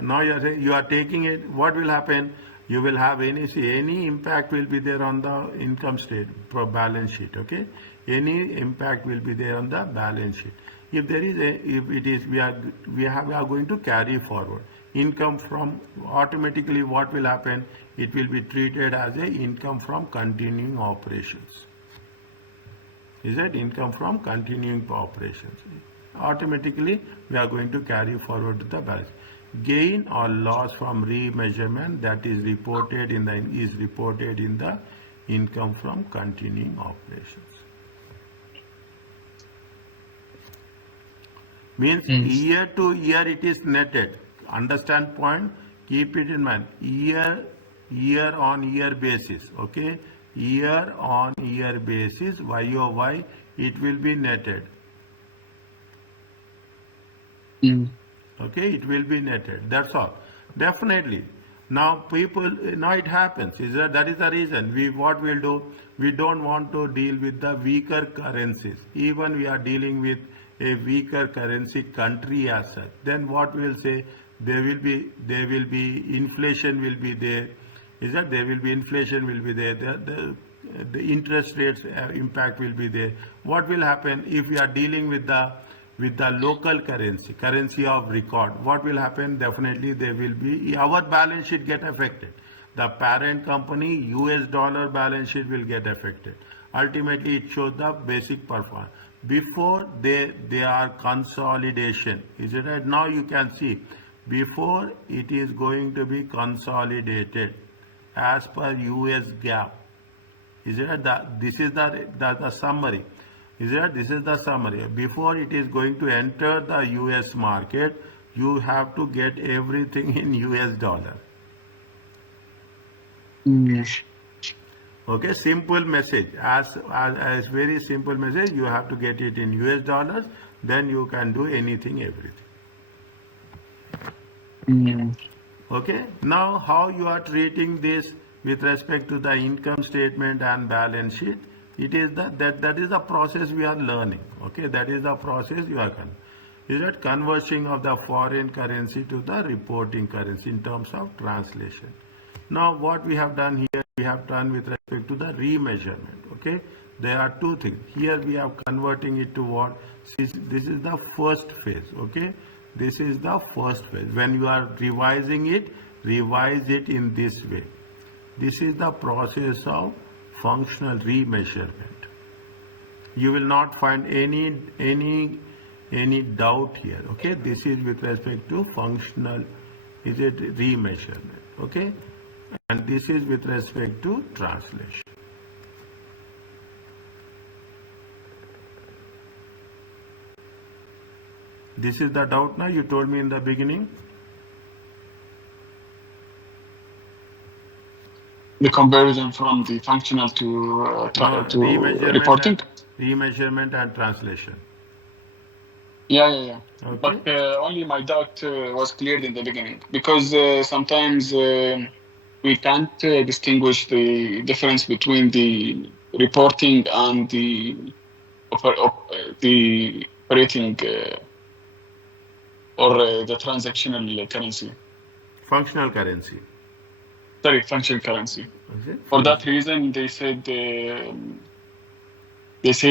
now you are saying you are taking it, what will happen? You will have any impact will be there on the income statement for balance sheet. Okay, any impact will be there on the balance sheet. If there is if it is we are going to carry forward income from, automatically what will happen? It will be treated as a income from continuing operations. Is that income from continuing operations? Automatically we are going to carry forward to the balance. Gain or loss from remeasurement that is reported in the income from continuing operations. Means year to year it is netted. Understand point? Keep it in mind. Year on year basis. Okay? Year on year basis, YOY, it will be netted. Okay, it will be netted. That's all. Definitely. Now it happens. That is the reason what we'll do. We don't want to deal with the weaker currencies. Even we are dealing with a weaker currency country as such. Then what we'll say, there will be inflation will be there. There will be inflation will be there. The interest rates impact will be there. What will happen if we are dealing with the local currency of record? What will happen? Definitely there will be, our balance sheet get affected. The parent company US dollar balance sheet will get affected. Ultimately it shows the basic performance. Before they are consolidation. Is it right? Now you can see, before it is going to be consolidated as per US GAAP. Is it right? This is the summary. Is it? This is the summary. Before it is going to enter the US market, you have to get everything in US dollar. Okay, simple message. As very simple message, you have to get it in US dollars, then you can do anything, everything. Okay, now how you are treating this with respect to the income statement and balance sheet? It is that is the process we are learning. Okay, that is the process you are learning. Is that conversion of the foreign currency to the reporting currency in terms of translation. Now what we have done here, we have done with respect to the remeasurement. Okay, there are two things. Here we are converting it to what? This is the first phase. Okay, this is the first phase. When you are revising it, revise it in this way. This is the process of functional remeasurement. You will not find any doubt here. Okay, this is with respect to functional, is it remeasurement? Okay, and this is with respect to translation. This is the doubt now you told me in the beginning. The comparison from the functional to reporting? Remeasurement and translation. Yeah. Okay. But only my doubt was cleared in the beginning, because sometimes we can't distinguish the difference between the reporting and the operating or the transactional currency. Functional currency. Sorry, functional currency. Okay. For that reason, they said if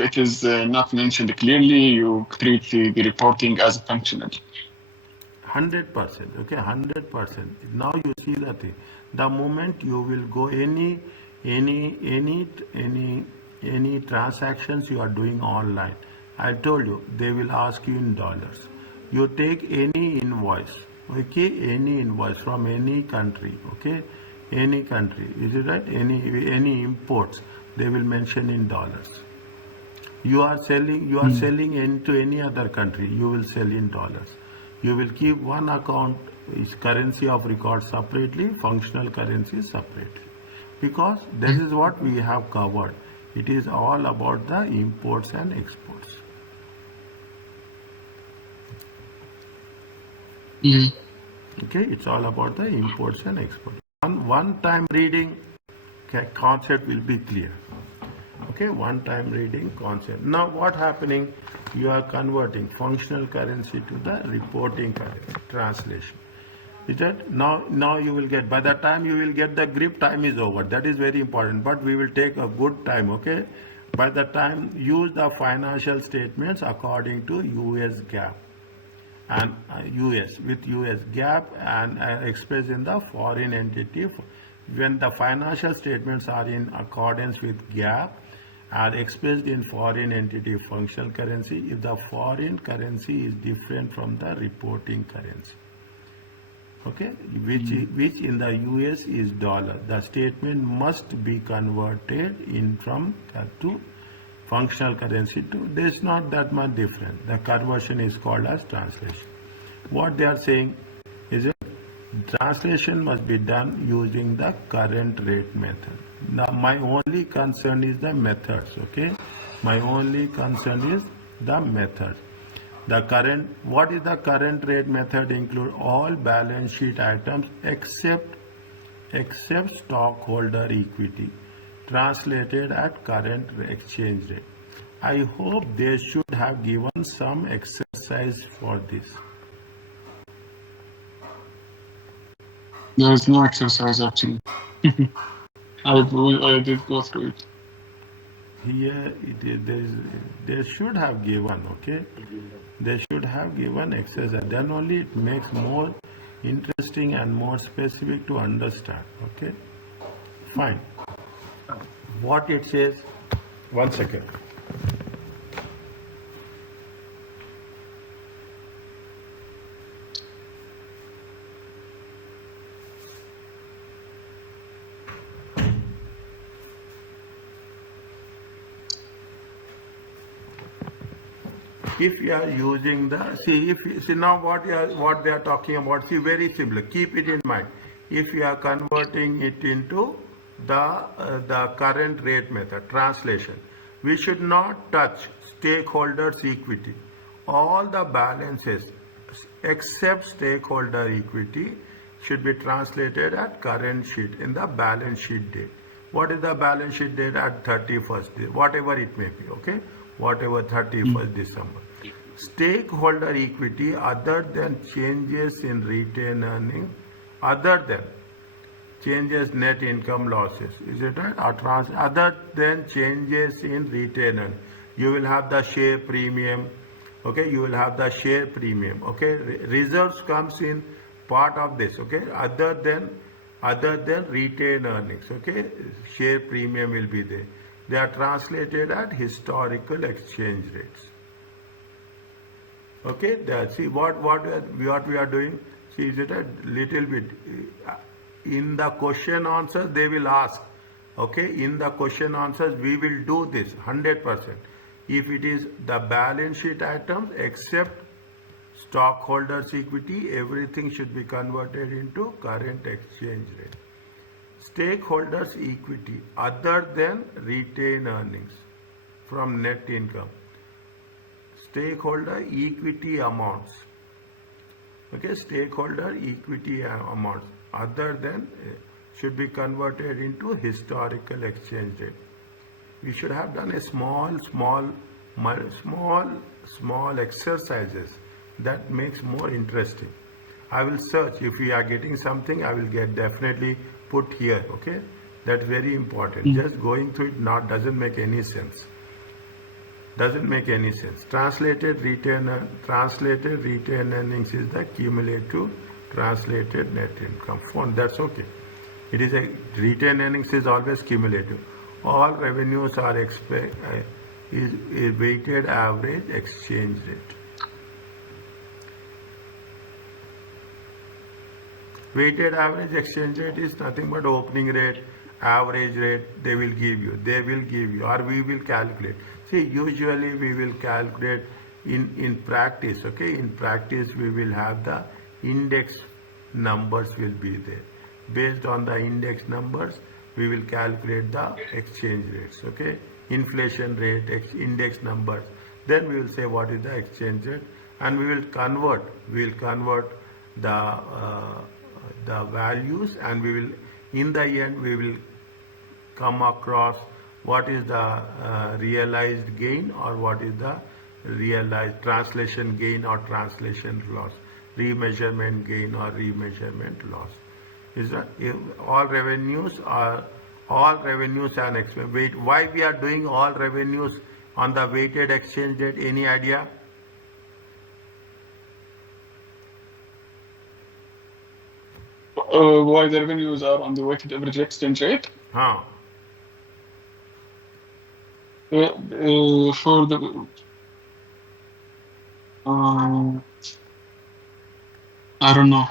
it is not mentioned clearly, you treat the reporting as functional. 100%. Okay, 100%. Now you see the thing. The moment you will go any any transactions you are doing online, I told you they will ask you in dollars. You take any invoice, okay, any invoice from any country, okay, any country, is it right? Any imports, they will mention in dollars. You are selling into any other country, you will sell in dollars. You will keep one account is currency of record separately, functional currency separately, because this is what we have covered. It is all about the imports and exports. Okay, it's all about the imports and exports. One time reading concept will be clear. Okay, one time reading concept. Now what happening? You are converting functional currency to the reporting currency, translation. Is that now you will get, by the time you will get the grip, time is over. That is very important, but we will take a good time, okay? By the time, use the financial statements according to US GAAP and US with US GAAP and expressed in the foreign entity. When the financial statements are in accordance with GAAP, are expressed in foreign entity functional currency if the foreign currency is different from the reporting currency. Okay, which in the US is dollar. The statement must be converted in from to functional currency to. There's not that much difference. The conversion is called as translation. What they are saying is it translation must be done using the current rate method. Now, my only concern is the methods. Okay, my only concern is the method. The current, what is the current rate method? Include all balance sheet items except stockholder equity translated at current exchange rate. I hope they should have given some exercise for this. There is no exercise actually. I did go through it. Here it is, they should have given, okay? They should have given exercise. Then only it makes more interesting and more specific to understand, okay? Fine. What it says, 1 second. If you are using the, see now what they are talking about, see, very simple, keep it in mind. If you are converting it into the current rate method, translation, we should not touch stakeholders equity. All the balances except stakeholder equity should be translated at current sheet in the balance sheet date. What is the balance sheet date? At 31st day, whatever it may be, okay? Whatever 31st December. Stakeholder equity other than changes in retained earnings, other than changes net income losses, is it right? Other than changes in retained earnings, you will have the share premium, okay? You will have the share premium, okay? Reserves comes in part of this, okay? Other than retained earnings, okay? Share premium will be there. They are translated at historical exchange rates. Okay, there. See what we are doing. See, is it a little bit in the question answers they will ask. Okay, in the question answers we will do this 100%. If it is the balance sheet items except stockholders equity, everything should be converted into current exchange rate. Stakeholders equity other than retained earnings from net income. Stakeholder equity amounts. Okay, stakeholder equity amounts other than should be converted into historical exchange rate. We should have done a small exercises that makes more interesting. I will search. If we are getting something, I will get definitely put here. Okay, that's very important. Just going through it now doesn't make any sense. Doesn't make any sense. Translated retained earnings is the cumulative translated net income. Fine, that's okay. It is a retained earnings is always cumulative. All revenues are is weighted average exchange rate. Weighted average exchange rate is nothing but opening rate, average rate they will give you. They will give you, or we will calculate. See, usually we will calculate in practice, okay? In practice, we will have the index numbers will be there. Based on the index numbers, we will calculate the exchange rates, okay? Inflation rate, index numbers. Then we will say what is the exchange rate, and we will convert the values, and we will in the end we will come across what is the realized gain, or what is the realized translation gain or translation loss, remeasurement gain or remeasurement loss. Is that all revenues and expense wait, why we are doing all revenues on the weighted exchange rate? Any idea? Why the revenues are on the weighted average exchange rate? Huh. For the I don't know.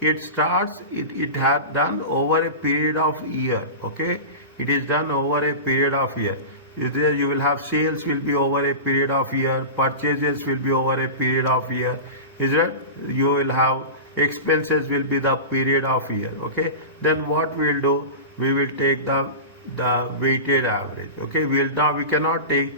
It starts, it had done over a period of year, okay? It is done over a period of year. There you will have sales will be over a period of year, purchases will be over a period of year, is it? You will have expenses will be the period of year, okay? Then what we will do, we will take the weighted average, okay? We cannot take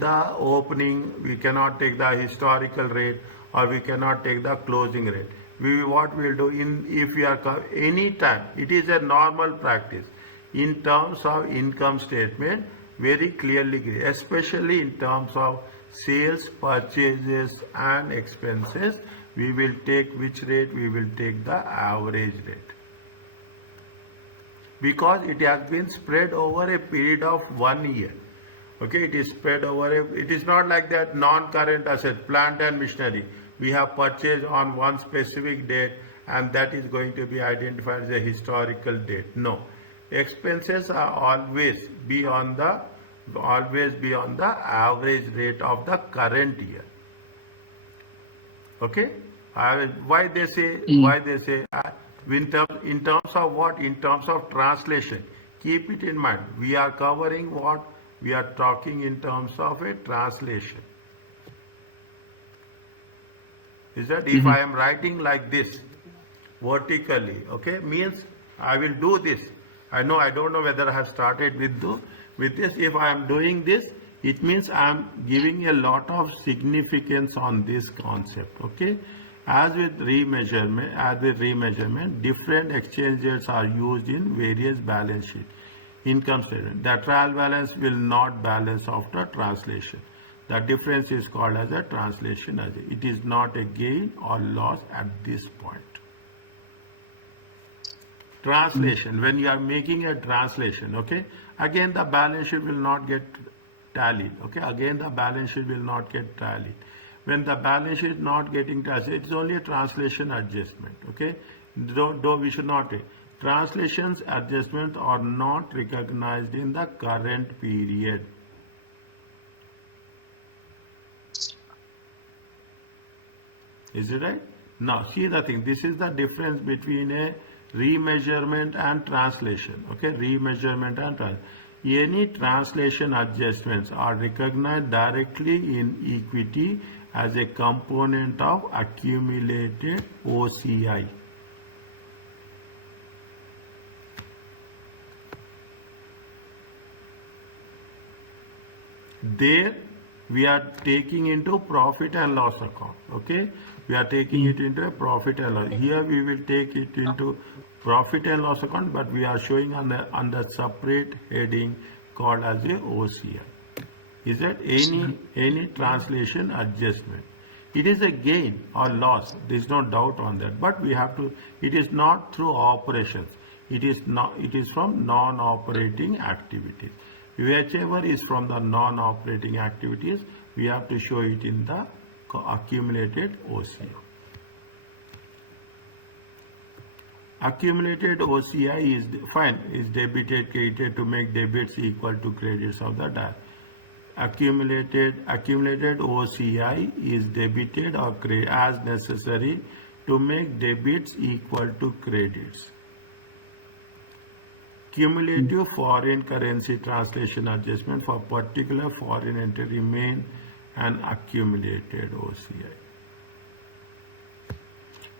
the opening, we cannot take the historical rate, or we cannot take the closing rate. What we will do, if we are any time, it is a normal practice in terms of income statement, very clearly, especially in terms of sales, purchases and expenses. We will take which rate? We will take the average rate, because it has been spread over a period of 1 year. Okay, it is spread over it is not like that non-current asset, plant and machinery. We have purchased on one specific date, and that is going to be identified as a historical date. No. Expenses are always be on the average rate of the current year. Okay? Why they say in terms of what? In terms of translation. Keep it in mind. We are covering what? We are talking in terms of a translation. Is that if I am writing like this vertically, okay, means I will do this. I don't know whether I have started with this. If I am doing this, it means I am giving a lot of significance on this concept. Okay, as with remeasurement, different exchange rates are used in various balance sheet, income statement. The trial balance will not balance after translation. The difference is called as a translation. It is not a gain or loss at this point. Translation, when you are making a translation, okay, again the balance sheet will not get tallied. Okay, again the balance sheet will not get tallied. When the balance sheet is not getting tallied, it is only a translation adjustment. Okay, we should not take. Translations adjustments are not recognized in the current period. Is it right? Now see the thing. This is the difference between a remeasurement and translation. Okay, remeasurement and translation. Any translation adjustments are recognized directly in equity as a component of accumulated OCI. There we are taking into profit and loss account. Okay, we are taking it into a profit and loss. Here we will take it into profit and loss account, but we are showing on the separate heading called as a OCI. Is that any translation adjustment? It is a gain or loss. There is no doubt on that. But we have to. It is not through operations. It is not. It is from non-operating activities. Whichever is from the non-operating activities, we have to show it in the accumulated OCI. Accumulated OCI is fine, is debited, credited to make debits equal to credits of the die. Accumulated OCI is debited or as necessary to make debits equal to credits. Cumulative foreign currency translation adjustment for particular foreign entity remain an accumulated OCI.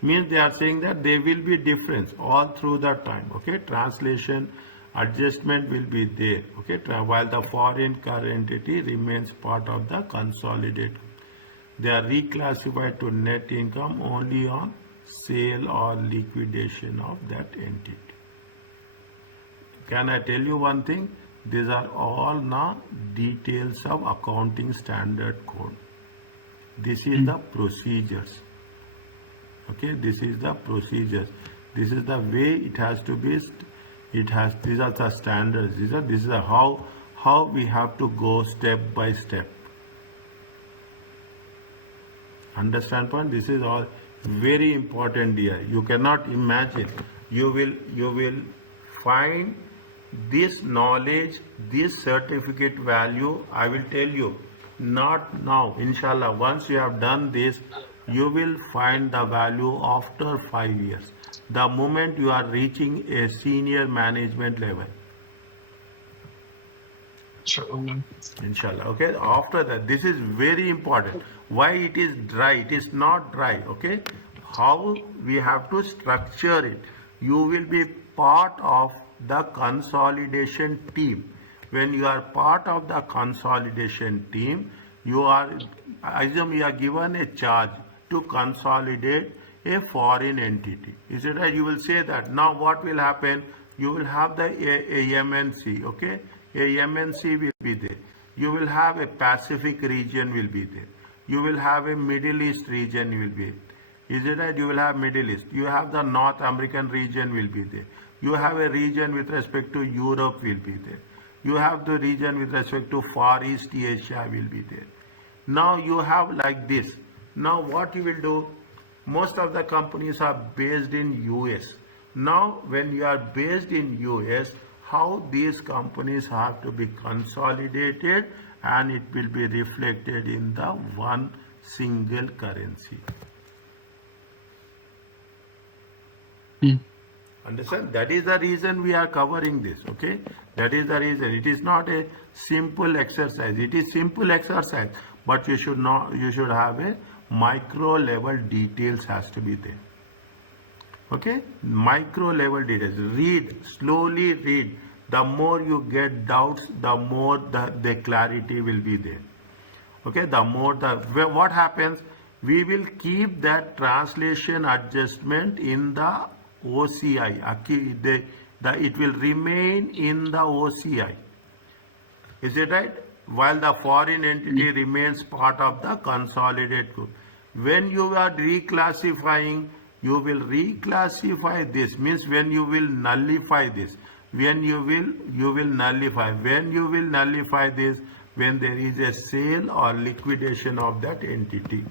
Means they are saying that there will be difference all through the time. Okay, translation adjustment will be there. Okay, while the foreign currency entity remains part of the consolidated. They are reclassified to net income only on sale or liquidation of that entity. Can I tell you one thing? These are all now details of accounting standard code. This is the procedures. Okay, this is the procedures. This is the way it has to be. These are the standards. This is how we have to go step by step. Understand point? This is all very important here. You cannot imagine. You will find this knowledge, this certificate value. I will tell you, not now. Inshallah, once you have done this, you will find the value after 5 years. The moment you are reaching a senior management level. Inshallah. Okay, after that, this is very important. Why it is dry? It is not dry. Okay, how we have to structure it. You will be part of the consolidation team. When you are part of the consolidation team, you are, assume you are given a charge to consolidate a foreign entity. Is it right? You will say that. Now what will happen? You will have the MNC. Okay, a MNC will be there. You will have a Pacific region will be there. You will have a Middle East region will be. Is it right? You will have Middle East. You have the North American region will be there. You have a region with respect to Europe will be there. You have the region with respect to Far East Asia will be there. Now you have like this. Now what you will do? Most of the companies are based in US. Now when you are based in US, how these companies have to be consolidated and it will be reflected in the one single currency. Understand? That is the reason we are covering this. Okay, that is the reason. It is not a simple exercise. It is simple exercise, but you should not. You should have a micro level details has to be there. Okay, micro level details. Read slowly. Read. The more you get doubts, the more the clarity will be there. Okay, the more what happens, we will keep that translation adjustment in the OCI. It will remain in the OCI. Is it right? While the foreign entity remains part of the consolidated group. When you are reclassifying, you will reclassify this. Means when you will nullify this. When you will nullify. When you will nullify this, when there is a sale or liquidation of that entity.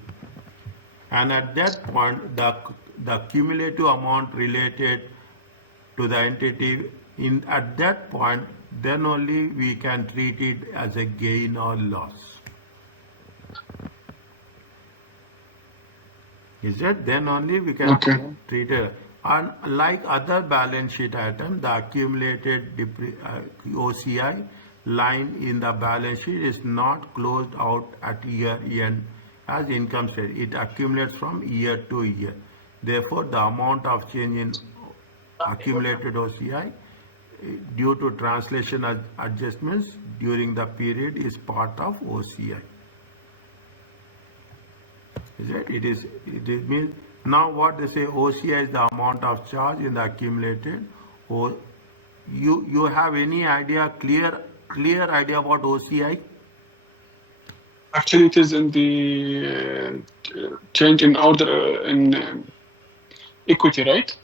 And at that point, the cumulative amount related to the entity at that point, then only we can treat it as a gain or loss. Is it? Then only we can treat it. And like other balance sheet item, the accumulated OCI line in the balance sheet is not closed out at year end as income statement. It accumulates from year to year. Therefore, the amount of change in accumulated OCI due to translation adjustments during the period is part of OCI. Is it? It means now what they say OCI is the amount of charge in the accumulated. Or you have any idea, clear idea about OCI? Actually, it is in the change in order in equity, right?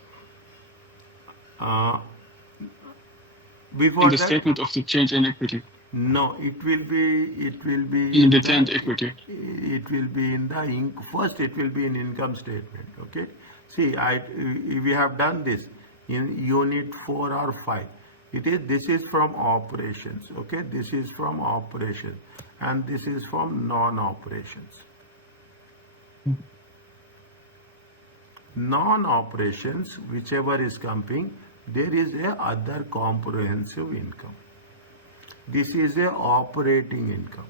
Before in the that, statement of the change in equity. No, it will be in retained equity. It will be in the first. It will be in income statement. Okay. See, we have done this. in unit 4 or 5. This is from operations, okay? This is from operations and this is from non-operations. Non-operations, whichever is coming, there is a other comprehensive income. This is a operating income,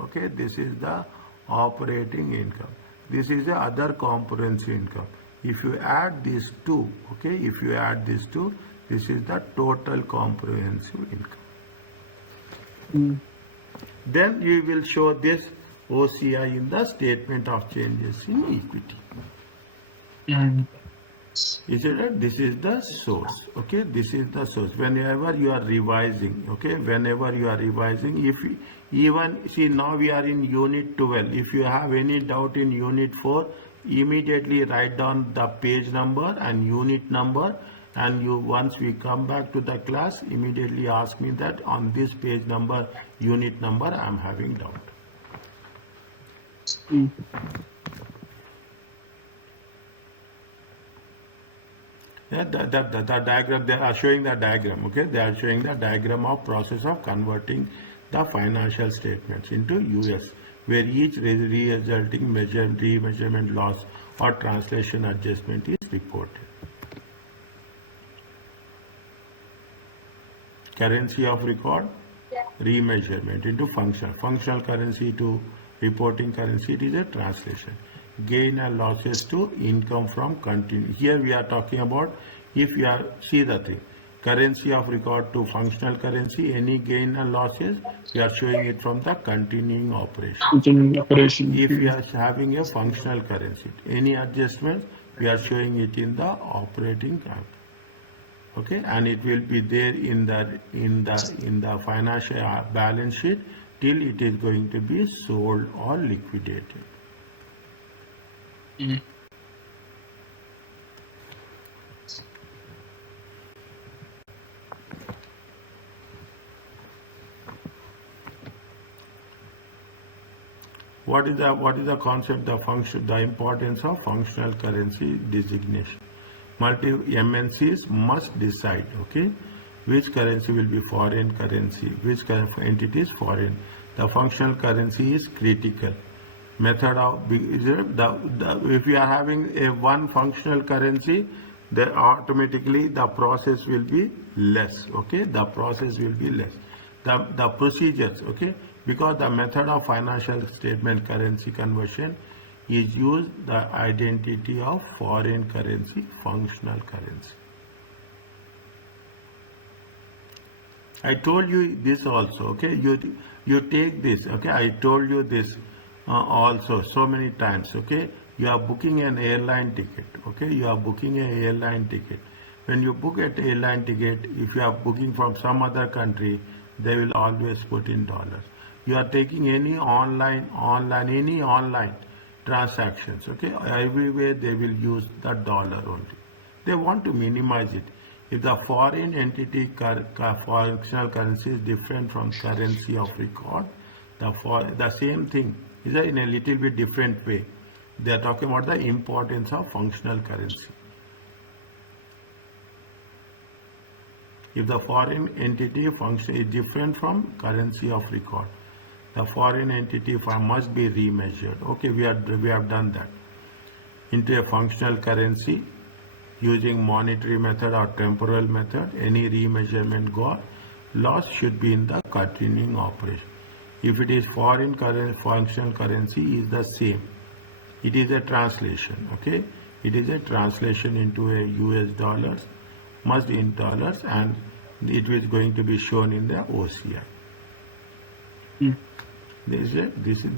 okay? This is the operating income. This is the other comprehensive income. If you add these two, okay, if you add these two, this is the total comprehensive income. Then you will show this OCI in the statement of changes in equity. Is it right? This is the source, okay? This is the source. Whenever you are revising, okay? Whenever you are revising, if you, even, see now we are in unit 12. If you have any doubt in unit 4, immediately write down the page number and unit number, and you, once we come back to the class, immediately ask me that on this page number, unit number, I am having doubt. Yeah, the diagram, they are showing the diagram, okay? They are showing the diagram of process of converting the financial statements into US, where each resulting remeasurement loss or translation adjustment is reported. Currency of record, remeasurement into functional currency to reporting currency, it is a translation. Gain and losses to income from continue. Here we are talking about, if you are, see the thing, currency of record to functional currency, any gain and losses, we are showing it from the continuing operation. If we are having a functional currency, any adjustments, we are showing it in the operating account. Okay, and it will be there in the financial balance sheet till it is going to be sold or liquidated. What is the concept, the importance of functional currency designation? Multi MNCs must decide, okay, which currency will be foreign currency, which kind of entity is foreign. The functional currency is critical. Method of, if you are having a one functional currency, then automatically the process will be less, okay? The process will be less. The procedures, okay? Because the method of financial statement currency conversion is used the identity of foreign currency, functional currency. I told you this also, okay? You take this, okay? I told you this also so many times, okay? You are booking an airline ticket, okay? You are booking an airline ticket. When you book an airline ticket, if you are booking from some other country, they will always put in dollars. You are taking any online transactions, okay? Everywhere they will use the dollar only. They want to minimize it. If the foreign entity functional currency is different from currency of record, the same thing is in a little bit different way. They are talking about the importance of functional currency. If the foreign entity function is different from currency of record, the foreign entity must be remeasured. Okay, we have done that into a functional currency using monetary method or temporal method. Any remeasurement loss should be in the continuing operation. If it is foreign functional currency, is the same. It is a translation. Okay, it is a translation into a US dollars, must be in dollars, and it is going to be shown in the OCI. This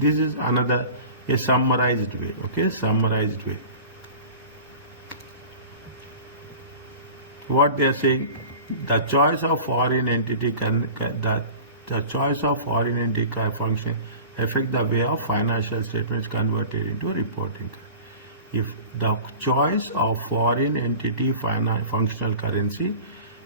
is another a summarized way. Okay, summarized way. What they are saying, the choice of foreign entity the choice of foreign entity function affect the way of financial statements converted into reporting. If the choice of foreign entity functional currency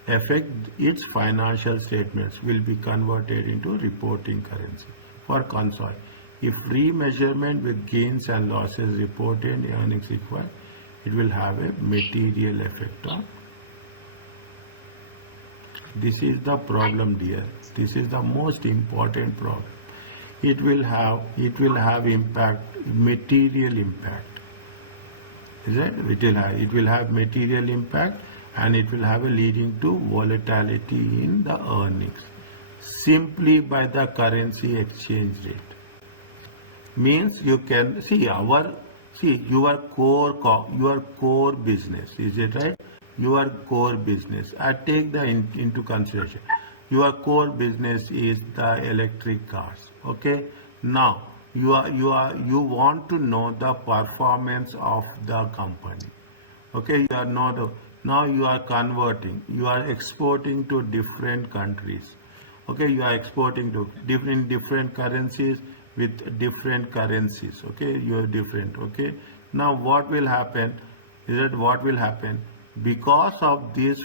affect its financial statements will be converted into reporting currency for consolidated. If remeasurement with gains and losses reported in earnings required, it will have a material effect on This is the problem, dear. This is the most important problem. It will have impact, material impact. Is it? It will have material impact, and it will have a leading to volatility in the earnings simply by the currency exchange rate. Means you can see your core business, is it right? Your core business, I take the into consideration, your core business is the electric cars. Okay, now you want to know the performance of the company. Okay, you are not, now you are converting, you are exporting to different countries. Okay, you are exporting to different currencies with different currencies. Okay, you are different. Okay, now what will happen is that what will happen because of these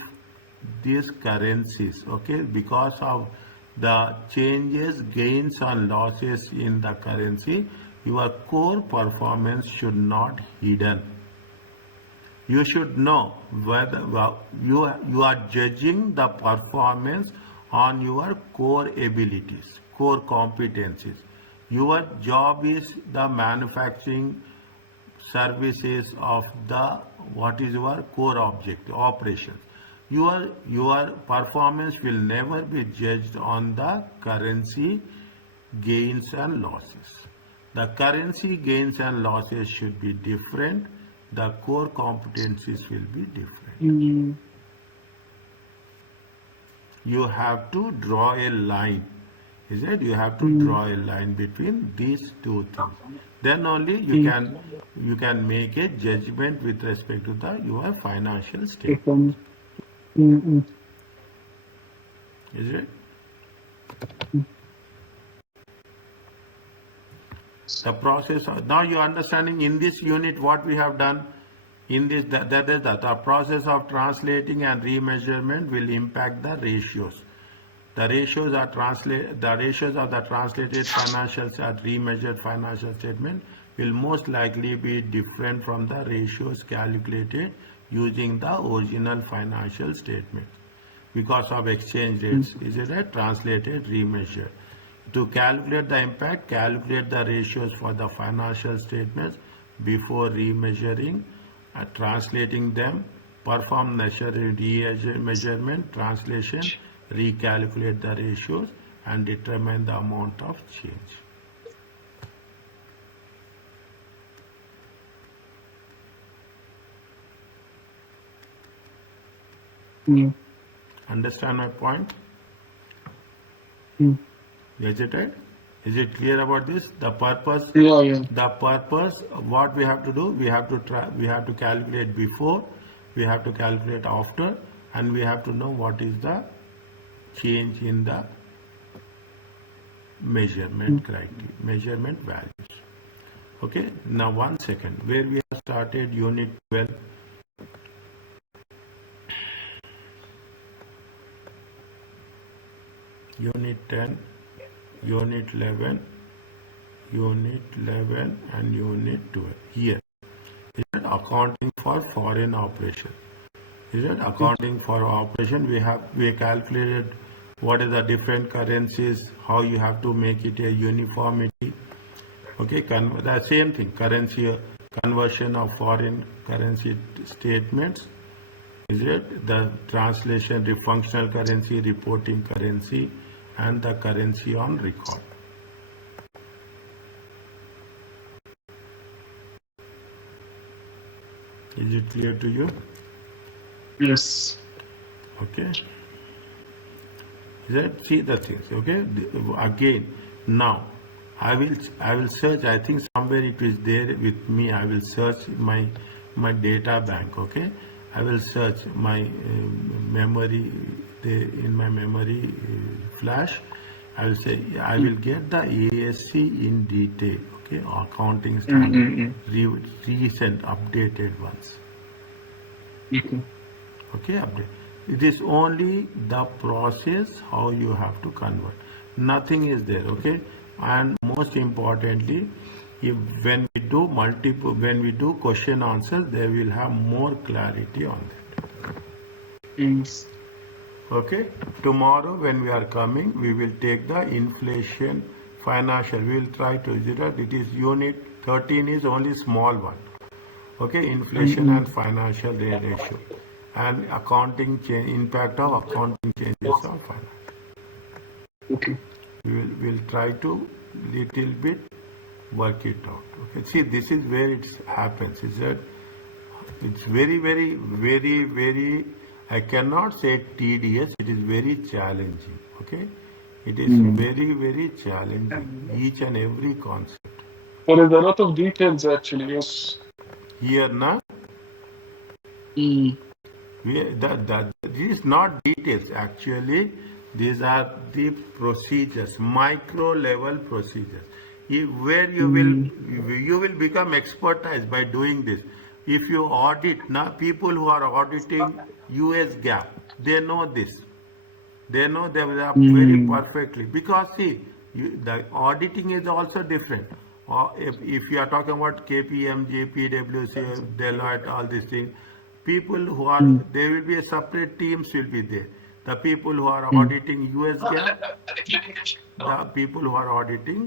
currencies. Okay, because of the changes, gains and losses in the currency, your core performance should not hidden. You should know whether you are judging the performance on your core abilities, core competencies. Your job is the manufacturing services of the what is your core object operations. Your performance will never be judged on the currency gains and losses. The currency gains and losses should be different. The core competencies will be different. Mm. You have to draw a line. Is it? You have to draw a line between these two things. Then only you can make a judgment with respect to the your financial state. Mm. Is it? The process of, now you are understanding in this unit what we have done. In this, that is the process of translating and remeasurement will impact the ratios. The ratios of the translated financials and remeasured financial statement will most likely be different from the ratios calculated using the original financial statement because of exchange rates. Is it right? Translated, remeasured. To calculate the impact, calculate the ratios for the financial statements before remeasuring, translating them, perform necessary measurement, translation, recalculate the ratios, and determine the amount of change. Understand my point? Is it right? Is it clear about this? The purpose. Yeah. The purpose. What we have to do? We have to calculate before. We have to calculate after, and we have to know what is the change in the measurement criteria, measurement values. Okay. Now 1 second. Where we have started unit 12. Unit 10, Unit 11, Unit 11 and Unit 12. Here, is it accounting for foreign operation? Is it accounting for operation? We calculated what is the different currencies, how you have to make it a uniformity. Okay, the same thing, currency conversion of foreign currency statements. Is it the translation, the functional currency, reporting currency, and the currency on record. Is it clear to you? Yes. Okay. Is that, see the things? Okay. Again, now I will search. I think somewhere it is there with me. I will search my data bank. Okay. I will search my memory in my memory flash. I will say I will get the ASC in detail. Okay, accounting standard, recent updated ones. Okay, update. It is only the process how you have to convert. Nothing is there. Okay, and most importantly, when we do question answers, they will have more clarity on that. Yes. Okay, tomorrow when we are coming, we will take the inflation financial. We will try to zero. It is unit 13 is only small one. Okay, inflation Mm-hmm. and financial ratio, and accounting change, impact of accounting changes on finance. Okay. We'll try to little bit work it out. Okay, see this is where it happens. Is that it's very, I cannot say tedious, it is very challenging. Okay, it is Mm. very challenging, each and every concept. There is a lot of details actually. Yes. Here now, Mm. that these not details actually, these are the procedures, micro level procedures. Where Mm. you will become expertise by doing this. If you audit now, people who are auditing US gap, they know this. They know they are very Mm. perfectly because see, the auditing is also different. Or if you are talking about KPMG, PwC, Deloitte, all these things, people who are Mm. there will be a separate teams will be there. The people who are Mm. auditing US gap, the people who are auditing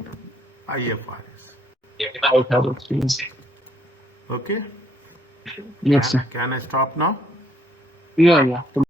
IFRS. I've had experience. Okay, Yes, sir. can I stop now? Yeah, yeah.